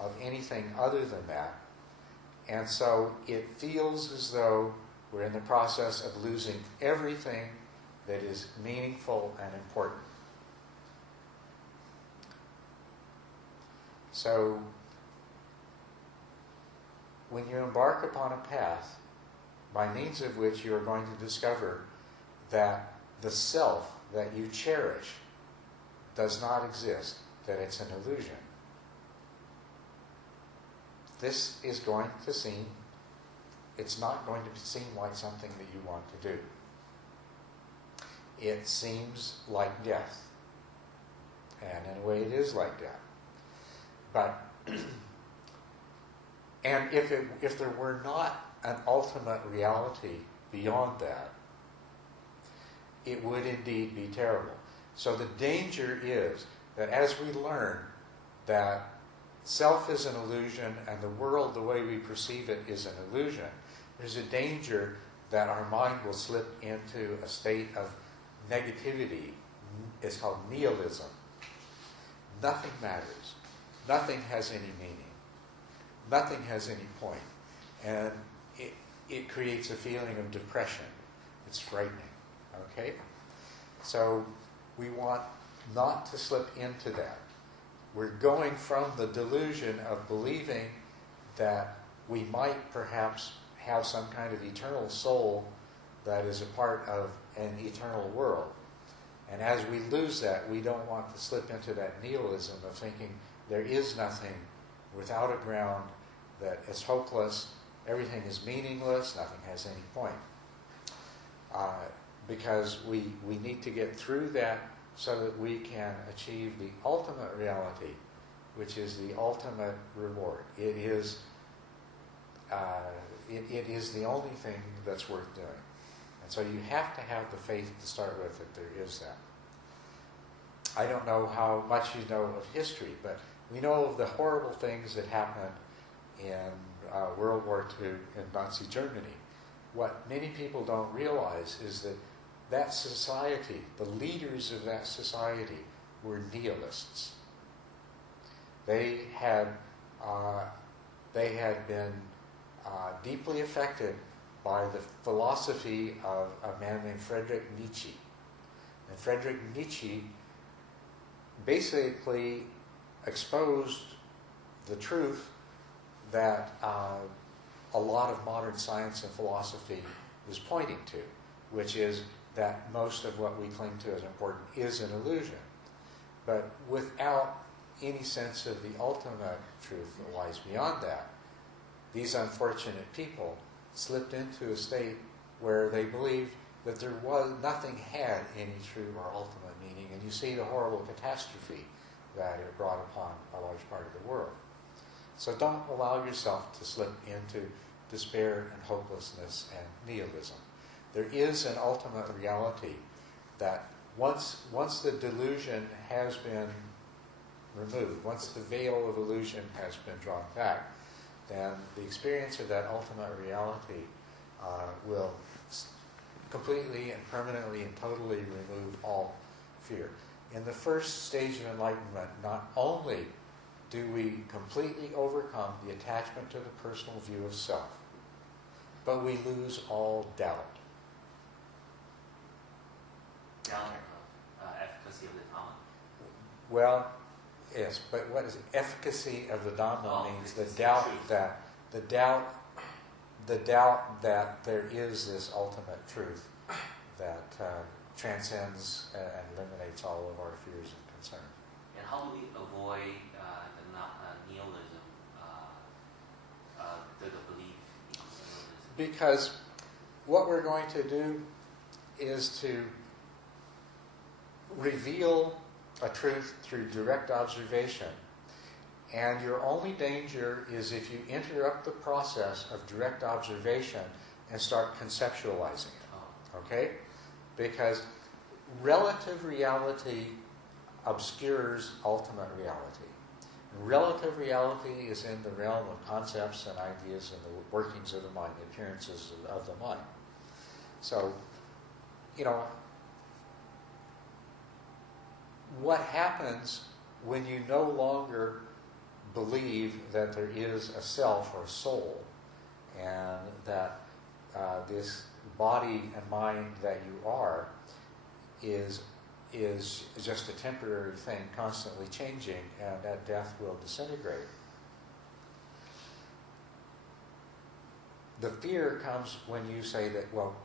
of anything other than that. And so it feels as though we're in the process of losing everything that is meaningful and important. So when you embark upon a path by means of which you are going to discover that the self that you cherish does not exist, that it's an illusion, this is going to seem, it's not going to seem like something that you want to do. It seems like death. And in a way it is like death. But, and if there were not an ultimate reality beyond that, it would indeed be terrible. So the danger is that as we learn that self is an illusion and the world, the way we perceive it, is an illusion, there's a danger that our mind will slip into a state of negativity. It's called nihilism. Nothing matters. Nothing has any meaning. Nothing has any point. And it creates a feeling of depression. It's frightening. Okay? So we want not to slip into that. We're going from the delusion of believing that we might perhaps have some kind of eternal soul that is a part of an eternal world. And as we lose that, we don't want to slip into that nihilism of thinking there is nothing without a ground, that it's hopeless, everything is meaningless, nothing has any point. Because we need to get through that so that we can achieve the ultimate reality, which is the ultimate reward. It is the only thing that's worth doing. And so you have to have the faith to start with that there is that. I don't know how much you know of history, but we know of the horrible things that happened in World War II in Nazi Germany. What many people don't realize is that that society, the leaders of that society, were nihilists. They had been deeply affected by the philosophy of a man named Friedrich Nietzsche. And Friedrich Nietzsche basically exposed the truth that a lot of modern science and philosophy is pointing to, which is that most of what we cling to as important is an illusion. But without any sense of the ultimate truth that lies beyond that, these unfortunate people slipped into a state where they believed that nothing had any true or ultimate meaning, and you see the horrible catastrophe that it brought upon a large part of the world. So don't allow yourself to slip into despair and hopelessness and nihilism. There is an ultimate reality that once the delusion has been removed, once the veil of illusion has been drawn back, then the experience of that ultimate reality will completely and permanently and totally remove all fear. In the first stage of enlightenment, not only do we completely overcome the attachment to the personal view of self, but we lose all doubt. Doubt of efficacy of the Dharma? Well, yes, but what is efficacy of the Dharma means the doubt that there is this ultimate truth that transcends and eliminates all of our fears and concerns. And how do we avoid the nihilism, the belief in nihilism? Because what we're going to do is to reveal a truth through direct observation. And your only danger is if you interrupt the process of direct observation and start conceptualizing it. Okay? Because relative reality obscures ultimate reality. And relative reality is in the realm of concepts and ideas and the workings of the mind, the appearances of the mind. So, what happens when you no longer believe that there is a self or soul, and that this body and mind that you are is just a temporary thing, constantly changing, and at death will disintegrate? The fear comes when you say that, well,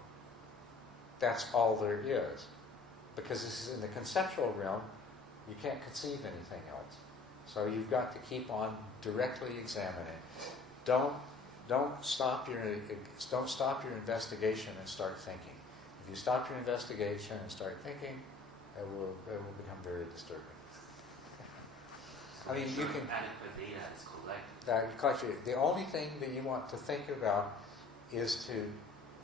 that's all there is. Because this is in the conceptual realm, You can't conceive anything else. So you've got to keep on directly examining. Don't stop your investigation and start thinking. If you stop your investigation and start thinking, it will become very disturbing. So I mean, you can adequate data is collected. The only thing that you want to think about is to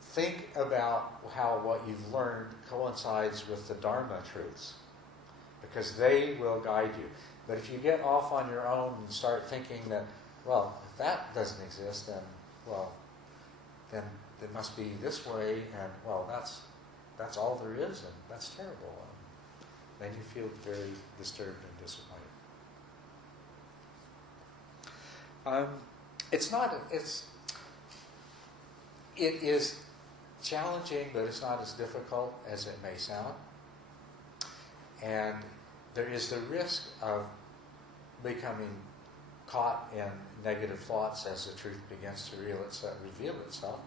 think about how what you've learned coincides with the Dharma truths, because they will guide you. But if you get off on your own and start thinking that, well, if that doesn't exist, then it must be this way, and well, that's all there is, and that's terrible. And then you feel very disturbed and disappointed. It is challenging, but it's not as difficult as it may sound. And there is the risk of becoming caught in negative thoughts as the truth begins to reveal itself.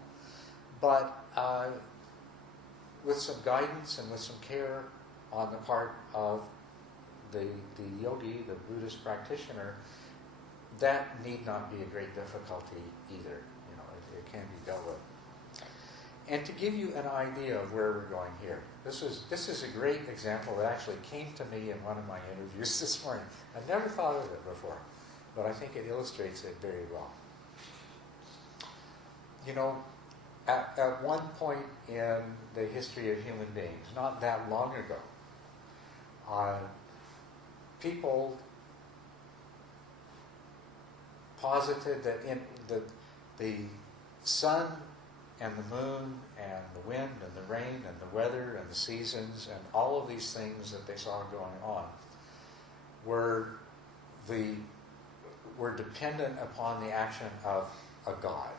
But with some guidance and with some care on the part of the yogi, the Buddhist practitioner, that need not be a great difficulty either. It can be dealt with. And to give you an idea of where we're going here, this is a great example that actually came to me in one of my interviews this morning. I've never thought of it before, but I think it illustrates it very well. At one point in the history of human beings, not that long ago, people posited that the sun and the moon and the wind and the rain and the weather and the seasons and all of these things that they saw going on were dependent upon the action of a god.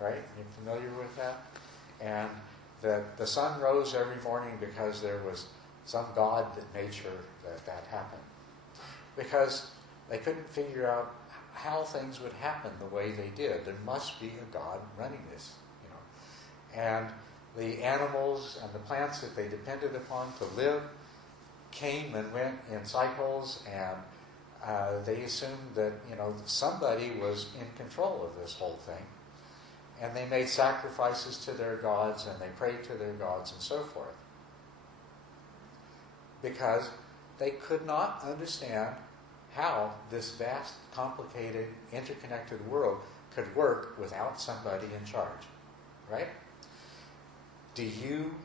Right? You familiar with that? And that the sun rose every morning because there was some god that made sure that happened. Because they couldn't figure out how things would happen the way they did. There must be a God running this, And the animals and the plants that they depended upon to live came and went in cycles, and they assumed that, somebody was in control of this whole thing. And they made sacrifices to their gods, and they prayed to their gods, and so forth. Because they could not understand how this vast, complicated, interconnected world could work without somebody in charge. Right? Do you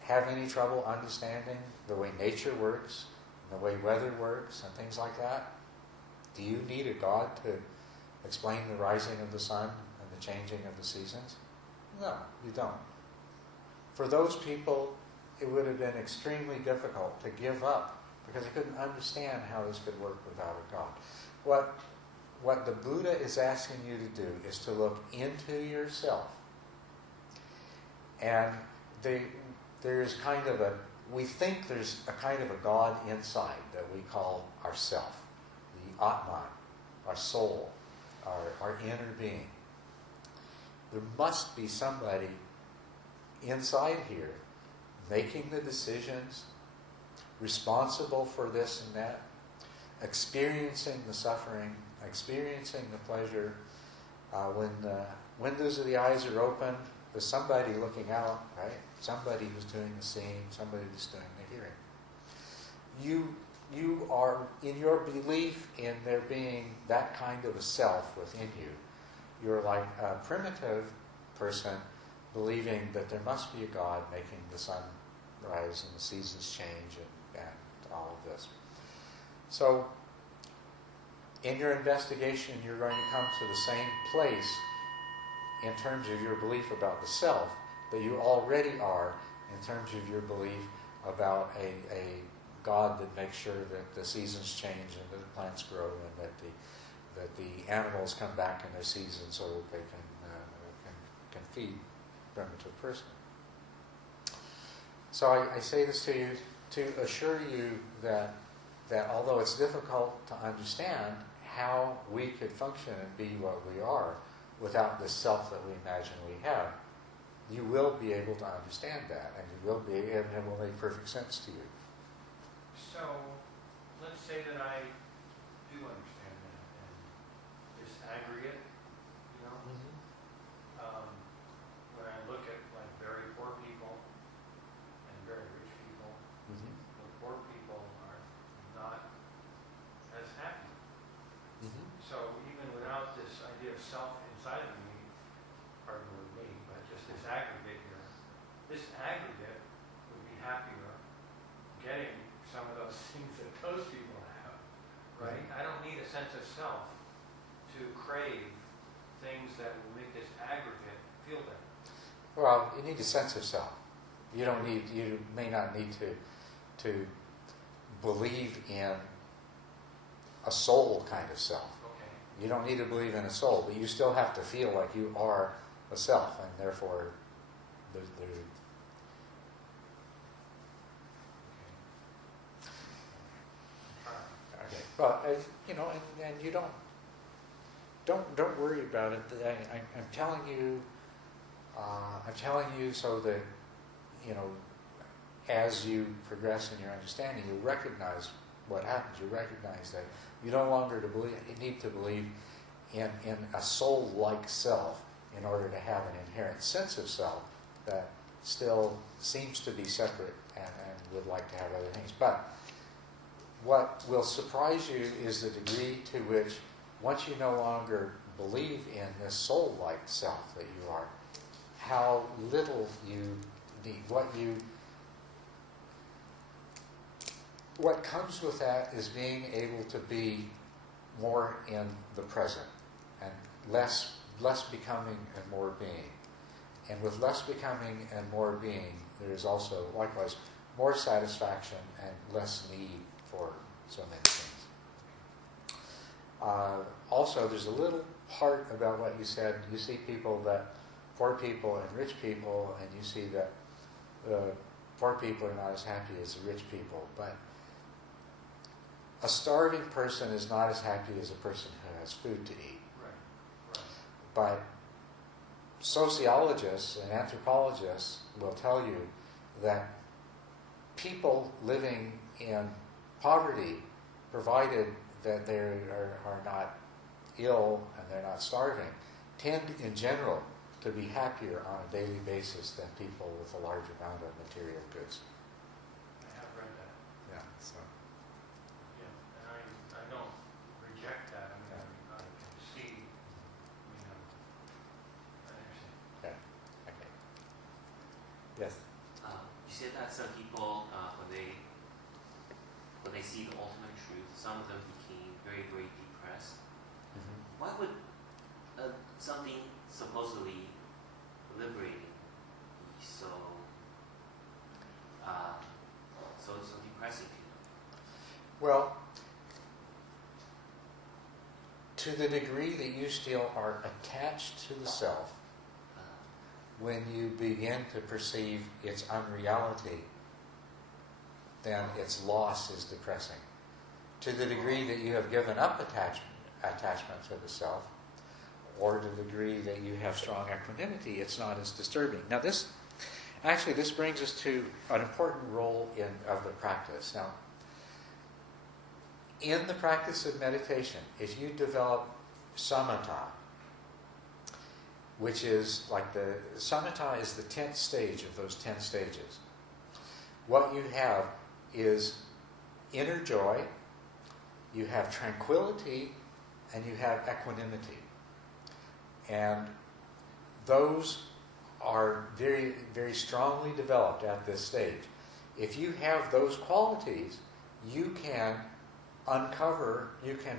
have any trouble understanding the way nature works, the way weather works, and things like that? Do you need a god to explain the rising of the sun and the changing of the seasons? No, you don't. For those people, it would have been extremely difficult to give up because they couldn't understand how this could work without a God. What the Buddha is asking you to do is to look into yourself. And we think there's a kind of a God inside that we call ourself, the Atman, our soul, our inner being. There must be somebody inside here making the decisions, responsible for this and that, experiencing the suffering, experiencing the pleasure. When the windows of the eyes are open, there's somebody looking out, right? Somebody who's doing the seeing, somebody who's doing the hearing. You are, in your belief in there being that kind of a self within you, you're like a primitive person believing that there must be a God making the sun rise and the seasons change and all of this. So, in your investigation, you're going to come to the same place in terms of your belief about the self that you already are in terms of your belief about a God that makes sure that the seasons change and that the plants grow and that the animals come back in their season so that they can feed primitive person. So I say this to you to assure you that although it's difficult to understand how we could function and be what we are without the self that we imagine we have, you will be able to understand that, and it will make perfect sense to you. So let's say that I do understand that, and this aggregate, you know, when I look at like very poor people and very rich people, the poor people are not as happy. So even without this idea of self inside of me, pardon the word me, but just this aggregate here, this aggregate would be happier getting some of those things that those people have, right? I don't need a sense of self to crave things that will make this aggregate feel better. Well, you need a sense of self. You may not need to believe in a soul kind of self. Okay. You don't need to believe in a soul, but you still have to feel like you are a self, and therefore okay. But and you don't worry about it. I'm telling you. I'm telling you so that as you progress in your understanding, you recognize what happens. You recognize that you no longer need to believe in a soul-like self in order to have an inherent sense of self that still seems to be separate and would like to have other things. But what will surprise you is the degree to which, once you no longer believe in this soul-like self that you are, how little you need. What comes with that is being able to be more in the present and less becoming and more being. And with less becoming and more being, there is also likewise more satisfaction and less need for so many things. Also, there's a little part about what you said. You see poor people and rich people, and you see that the poor people are not as happy as the rich people. But a starving person is not as happy as a person who has food to eat. Right. But sociologists and anthropologists will tell you that people living in poverty, provided that they are not ill and they're not starving, tend in general to be happier on a daily basis than people with a large amount of material goods. I have read that. Yeah. So. Yeah, and I don't reject that. I mean, I can see, I understand. Okay. Okay. Yes. You said that some people, when they see the ultimate truth, some of them became very, very depressed. Why would something supposedly liberating be so depressing to them? Well, to the degree that you still are attached to the self, when you begin to perceive its unreality, then its loss is depressing. To the degree that you have given up attachment to the self, or to the degree that you have strong equanimity, it's not as disturbing. Now this brings us to an important role of the practice. Now, in the practice of meditation, if you develop samatha, which is samatha is the 10th stage of those 10 stages. What you have is inner joy, you have tranquility, and you have equanimity. And those are very, very strongly developed at this stage. If you have those qualities, you can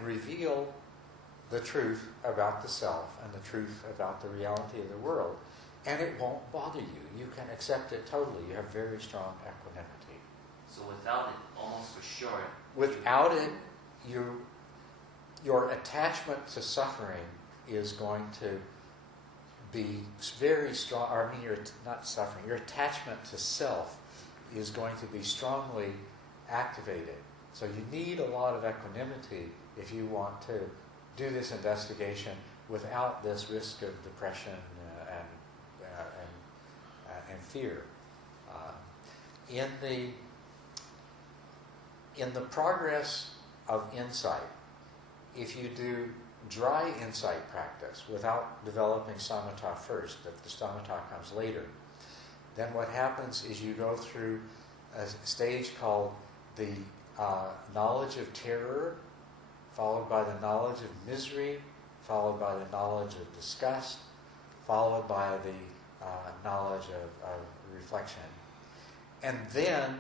reveal the truth about the self and the truth about the reality of the world, and it won't bother you. You can accept it totally. You have very strong equanimity. So without it, almost for sure. Without it, your attachment to suffering is going to be very strong. Your attachment to self is going to be strongly activated. So you need a lot of equanimity if you want to do this investigation without this risk of depression and fear. In the progress of insight. If you do dry insight practice without developing samatha first, that the samatha comes later, then what happens is you go through a stage called the knowledge of terror, followed by the knowledge of misery, followed by the knowledge of disgust, followed by the knowledge of reflection. And then,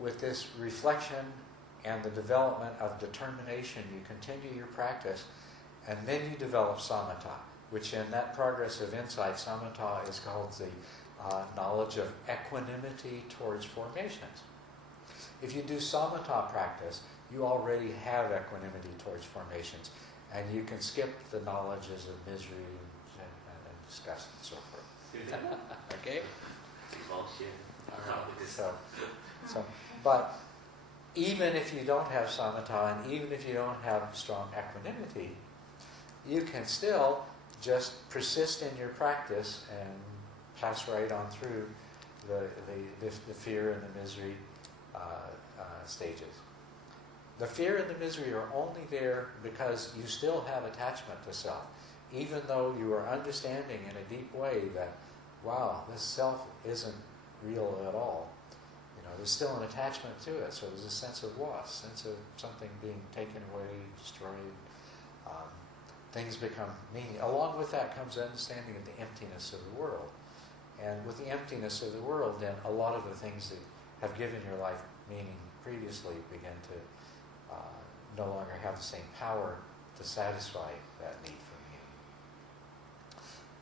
with this reflection and the development of determination, you continue your practice, and then you develop samatha, which in that progress of insight, samatha is called the knowledge of equanimity towards formations. If you do samatha practice, you already have equanimity towards formations, and you can skip the knowledges of misery and disgust and so forth. Okay? But even if you don't have samatha, and even if you don't have strong equanimity, you can still just persist in your practice and pass right on through the fear and the misery stages. The fear and the misery are only there because you still have attachment to self, even though you are understanding in a deep way that, wow, this self isn't real at all. You know, there's still an attachment to it, so there's a sense of loss, sense of something being taken away, destroyed. Things become meaning. Along with that comes understanding of the emptiness of the world. And with the emptiness of the world, then a lot of the things that have given your life meaning previously begin to no longer have the same power to satisfy that need for meaning.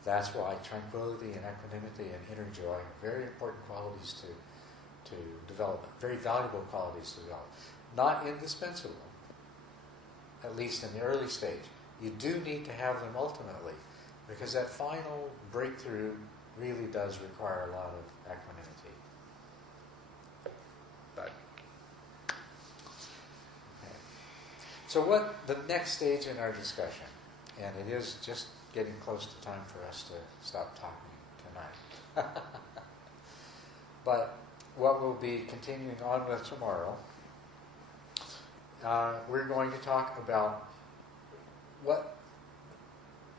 That's why tranquility and equanimity and inner joy are very important qualities to develop, very valuable qualities to develop. Not indispensable, at least in the early stage. You do need to have them ultimately, because that final breakthrough really does require a lot of equanimity. But okay. So what the next stage in our discussion, and it is just getting close to time for us to stop talking tonight. But what we'll be continuing on with tomorrow, we're going to talk about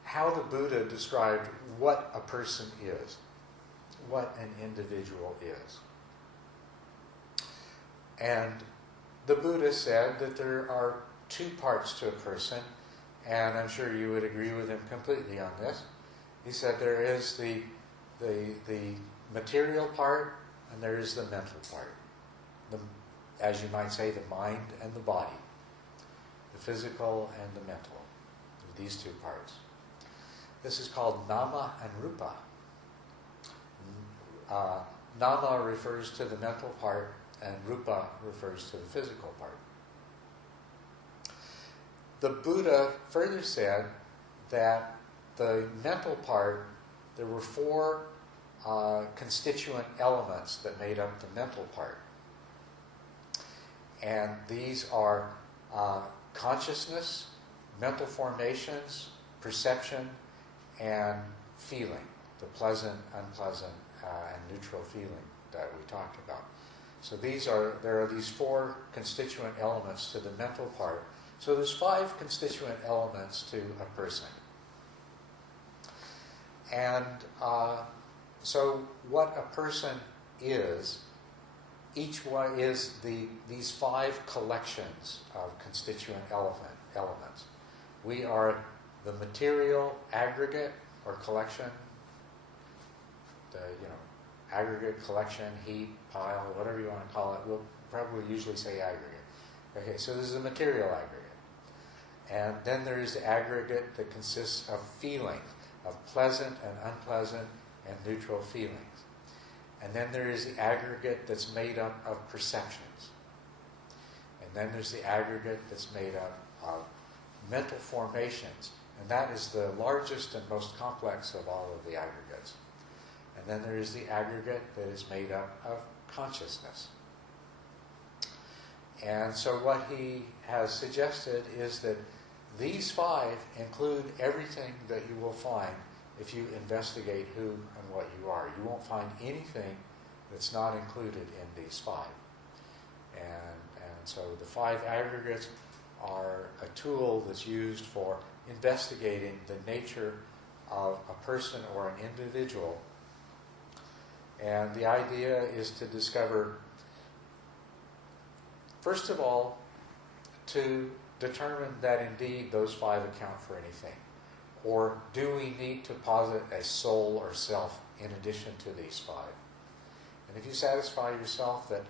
how the Buddha described what a person is, what an individual is. And the Buddha said that there are two parts to a person, and I'm sure you would agree with him completely on this. He said there is the material part and there is the mental part. As you might say, the mind and the body, the physical and the mental. These two parts. This is called nama and rupa. Nama refers to the mental part and rupa refers to the physical part. The Buddha further said that the mental part, there were four constituent elements that made up the mental part. And these are consciousness, mental formations, perception, and feeling, the pleasant, unpleasant, and neutral feeling that we talked about. So there are these four constituent elements to the mental part. So there's 5 constituent elements to a person. And so what a person is, each one is these 5 collections of constituent elements. We are the material aggregate or collection, aggregate, collection, heap, pile, whatever you want to call it. We'll probably usually say aggregate. Okay, so this is a material aggregate. And then there is the aggregate that consists of feelings, of pleasant and unpleasant and neutral feelings. And then there is the aggregate that's made up of perceptions. And then there's the aggregate that's made up of mental formations. And that is the largest and most complex of all of the aggregates. And then there is the aggregate that is made up of consciousness. And so what he has suggested is that these 5 include everything that you will find if you investigate who and what you are. You won't find anything that's not included in these 5. And And so the 5 aggregates are a tool that's used for investigating the nature of a person or an individual. And the idea is to discover, first of all, to determine that indeed those 5 account for anything. Or do we need to posit a soul or self in addition to these 5? And if you satisfy yourself that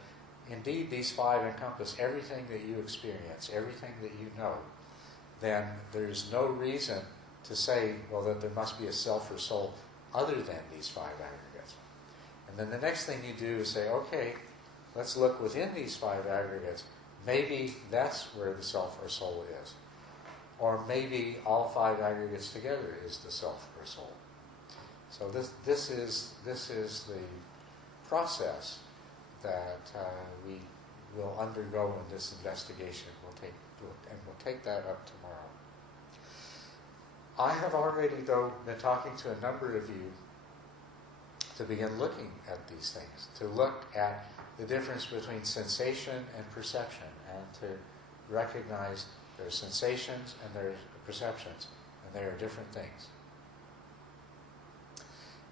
indeed these 5 encompass everything that you experience, everything that you know, then there's no reason to say, well, that there must be a self or soul other than these 5 aggregates. And then the next thing you do is say, okay, let's look within these 5 aggregates. Maybe that's where the self or soul is. Or maybe all 5 aggregates together is the self or soul. So this is the process that we will undergo in this investigation. We'll take that up tomorrow. I have already, though, been talking to a number of you to begin looking at these things, to look at the difference between sensation and perception, and to recognize there are sensations and there are perceptions, and they are different things.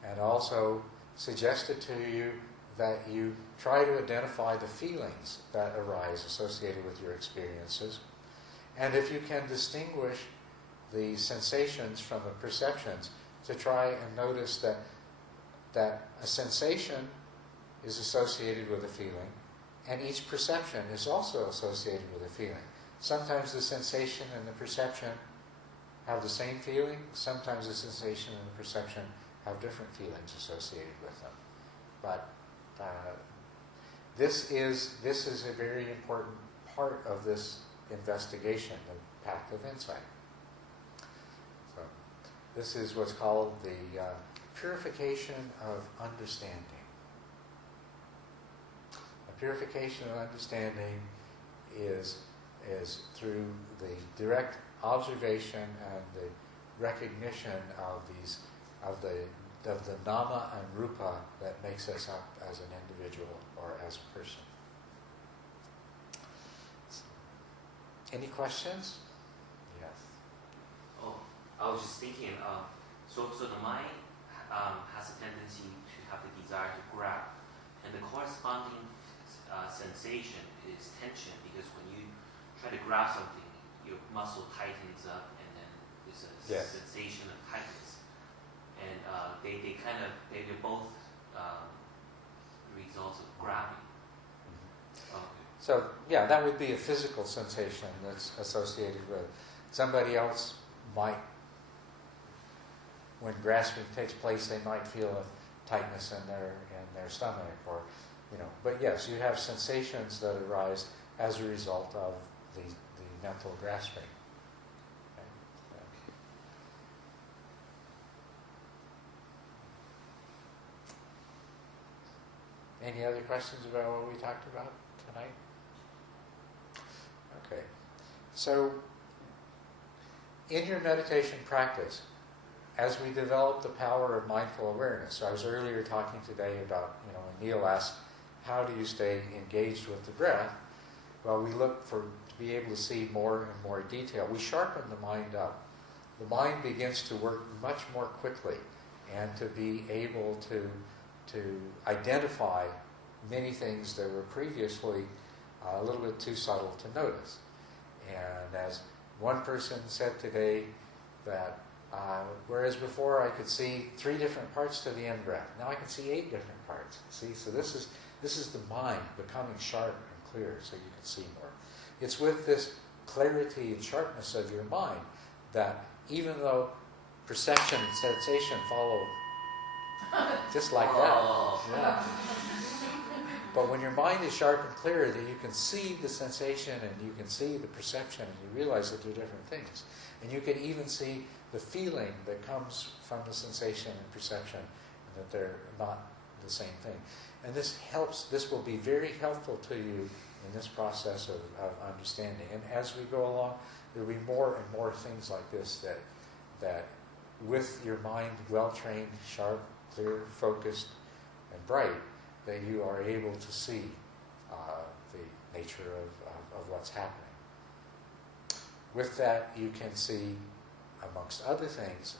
And also suggested to you that you try to identify the feelings that arise associated with your experiences. And if you can distinguish the sensations from the perceptions, to try and notice that a sensation is associated with a feeling, and each perception is also associated with a feeling. Sometimes the sensation and the perception have the same feeling. Sometimes the sensation and the perception have different feelings associated with them. But this is a very important part of this investigation, the path of insight. So this is what's called the purification of understanding. The purification of understanding is through the direct observation and the recognition of the nama and rupa that makes us up as an individual or as a person. Any questions? Yes. Oh, I was just thinking. So the mind has a tendency to have the desire to grab, and the corresponding sensation is tension, because when you try to grab something, your muscle tightens up, and then there's a sensation of tightness. And they're both results of grabbing. Okay. So, yeah, that would be a physical sensation that's associated with it. Somebody else might, when grasping takes place, they might feel a tightness in their stomach, or, But yes, you have sensations that arise as a result of the mental grasping. Any other questions about what we talked about tonight? Okay. So, in your meditation practice, as we develop the power of mindful awareness, so I was earlier talking today about, when Neil asked, how do you stay engaged with the breath? Well, we look to be able to see more and more detail. We sharpen the mind up. The mind begins to work much more quickly, and to be able to identify many things that were previously a little bit too subtle to notice. And as one person said today, that whereas before I could see 3 different parts to the in-breath, now I can see 8 different parts. See, so this is the mind becoming sharp and clear, so you can see more. It's with this clarity and sharpness of your mind that even though perception and sensation follow just like that. Yeah. But when your mind is sharp and clear, that you can see the sensation and you can see the perception, and you realize that they're different things. And you can even see the feeling that comes from the sensation and perception, and that they're not the same thing. And this will be very helpful to you in this process of understanding. And as we go along, there will be more and more things like this that with your mind well-trained, sharp, clear, focused, and bright, that you are able to see the nature of of what's happening. With that, you can see, amongst other things,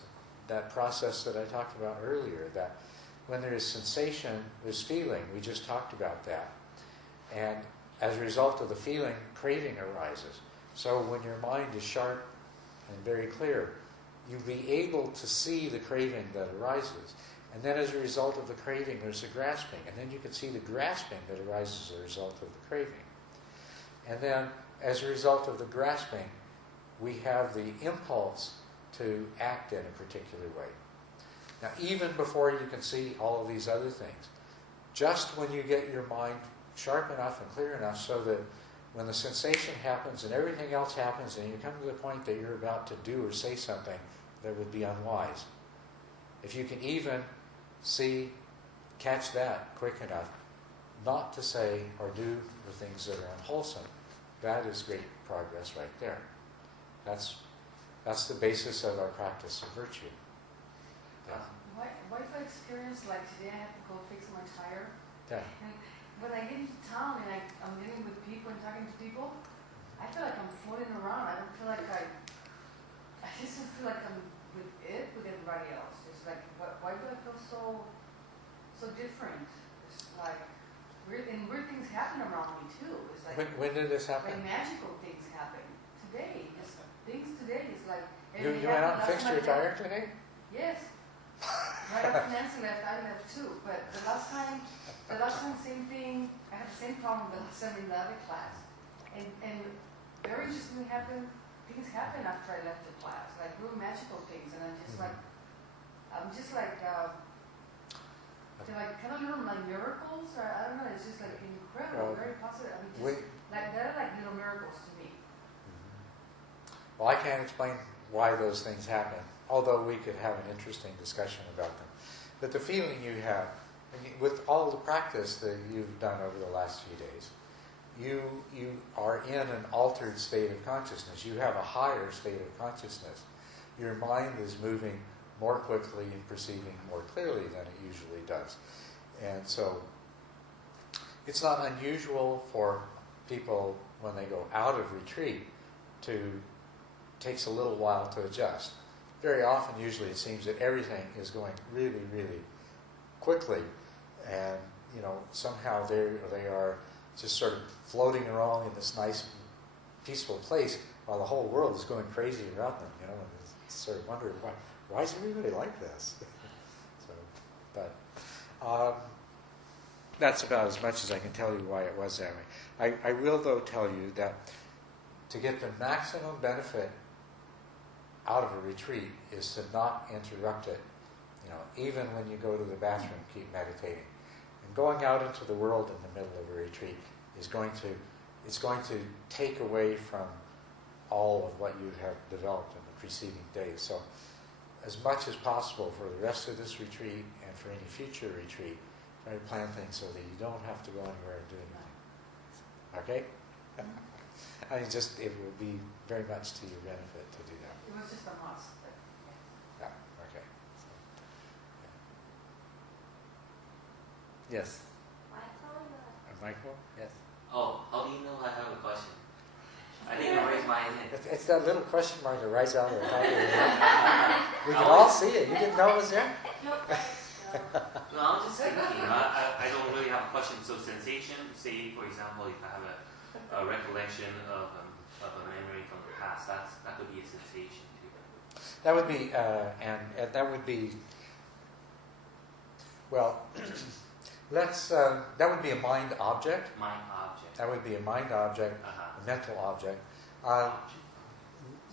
that process that I talked about earlier, that when there is sensation, there's feeling. We just talked about that. And as a result of the feeling, craving arises. So when your mind is sharp and very clear, you'll be able to see the craving that arises. And then as a result of the craving, there's a grasping. And then you can see the grasping that arises as a result of the craving. And then as a result of the grasping, we have the impulse to act in a particular way. Now, even before you can see all of these other things, just when you get your mind sharp enough and clear enough so that when the sensation happens and everything else happens and you come to the point that you're about to do or say something that would be unwise, if you can even catch that quick enough not to say or do the things that are unwholesome, that is great progress right there. That's the basis of our practice of virtue. Yeah. What if I experience, like today I have to go fix my tire? Yeah. And when I get into town and I'm dealing with people and talking to people, I feel like I'm floating around. I don't feel like I just don't feel like I'm with everybody else. It's like, why do I feel so different? It's like, weird things happen around me too. It's like, when did this happen? like magical things happen. Today, things today is like... You went out and fixed your tire today? Yes. Right after Nancy left, I left too. But the last time, same thing. I had the same problem the last time in the other class. And very interesting things happen after I left the class, like real magical things. And I'm just like, they're like kind of little like miracles, or I don't know. It's just like incredible, very positive. I mean, they're like little miracles to me. Well, I can't explain why those things happen, although we could have an interesting discussion about them. But the feeling you have, with all the practice that you've done over the last few days, you are in an altered state of consciousness. You have a higher state of consciousness. Your mind is moving more quickly and perceiving more clearly than it usually does. And so it's not unusual for people, when they go out of retreat, takes a little while to adjust. Very often, usually, it seems that everything is going really, really quickly, and somehow they are just sort of floating around in this nice, peaceful place while the whole world is going crazy around them. And sort of wondering why is everybody like this? That's about as much as I can tell you why it was that way. I will, though, tell you that to get the maximum benefit out of a retreat is to not interrupt it. Even when you go to the bathroom, keep meditating. And going out into the world in the middle of a retreat is going to take away from all of what you have developed in the preceding days. So, as much as possible for the rest of this retreat and for any future retreat, try to plan things so that you don't have to go anywhere and do anything. Okay? It will be very much to your benefit to do that. It was just a must. Yeah, okay. Yes. Michael? Yes. Oh, how do you know I have a question? I didn't raise my hand. It's that little question mark that rises out of the top of your head. We can all see it. You didn't know it was there? No, I'm just thinking. I don't really have a question. So sensation, say, for example, if I have a recollection of a memory from the past, that could be a sensation too. That would be, and that would be, well, that would be a mind object. Mind object. That would be a mind object, a mental object. Object.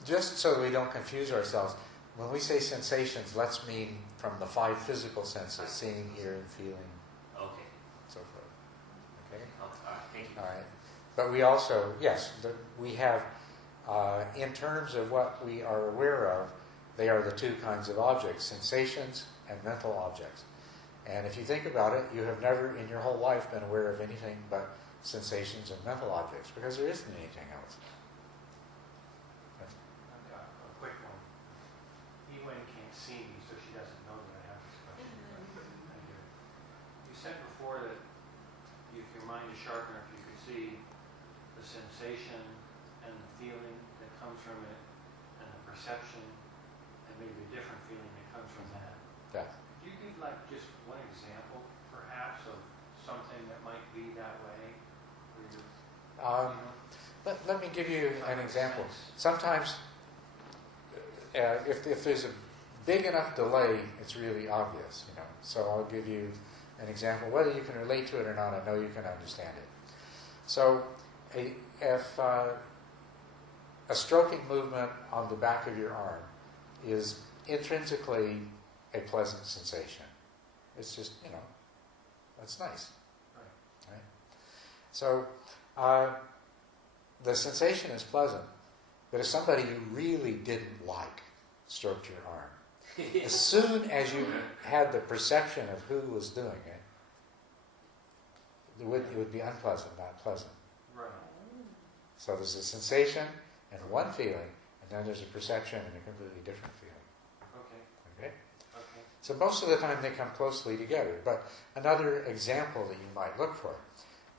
Just so that we don't confuse ourselves, when we say sensations, let's mean from the 5 physical senses, seeing, hearing, feeling, Okay. so forth. Okay? All right. Thank you. All right. But we also, yes, we have, in terms of what we are aware of, they are the 2 kinds of objects, sensations and mental objects. And if you think about it, you have never in your whole life been aware of anything but sensations and mental objects, because there isn't anything else. I've got a quick one. Ewen can't see me, so she doesn't know that I have this question. You said before that if your mind is sharp enough, you could see the sensation and the feeling that comes from it, and the perception, and maybe a different feeling that comes from that. Yeah. Could you give like just one example, perhaps, of something that might be that way? Where you're, Let me give you an example. Sometimes, if there's a big enough delay, it's really obvious, you know. So I'll give you an example. Whether you can relate to it or not, I know you can understand it. So, if a stroking movement on the back of your arm is intrinsically a pleasant sensation, it's just, you know, that's nice. Right? So, the sensation is pleasant, but if somebody you really didn't like stroked your arm, as soon as you had the perception of who was doing it, it would be unpleasant, not pleasant. right. So there's a sensation and one feeling, and then there's a perception and a completely different feeling. Okay. Okay? Okay. So most of the time they come closely together. But another example that you might look for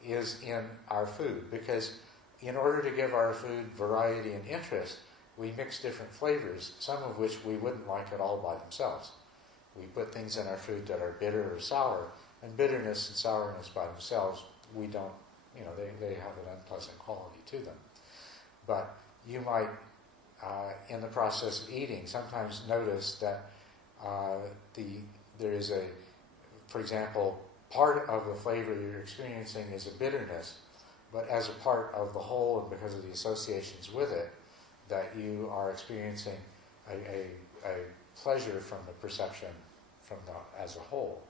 is in our food, because in order to give our food variety and interest, we mix different flavors, some of which we wouldn't like at all by themselves. We put things in our food that are bitter or sour, and bitterness and sourness by themselves, we don't, you know, they have an unpleasant quality to them. But you might, in the process of eating, sometimes notice that there is a, for example, part of the flavor you're experiencing is a bitterness, but as a part of the whole and because of the associations with it, that you are experiencing a pleasure from the perception from as a whole.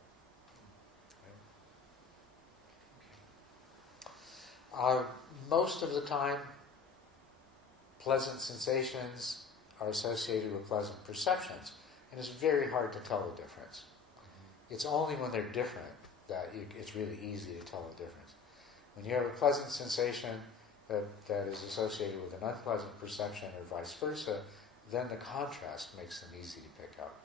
Most of the time, pleasant sensations are associated with pleasant perceptions, and it's very hard to tell the difference. It's only when they're different that it's really easy to tell the difference. When you have a pleasant sensation that is associated with an unpleasant perception or vice versa, then the contrast makes them easy to pick up.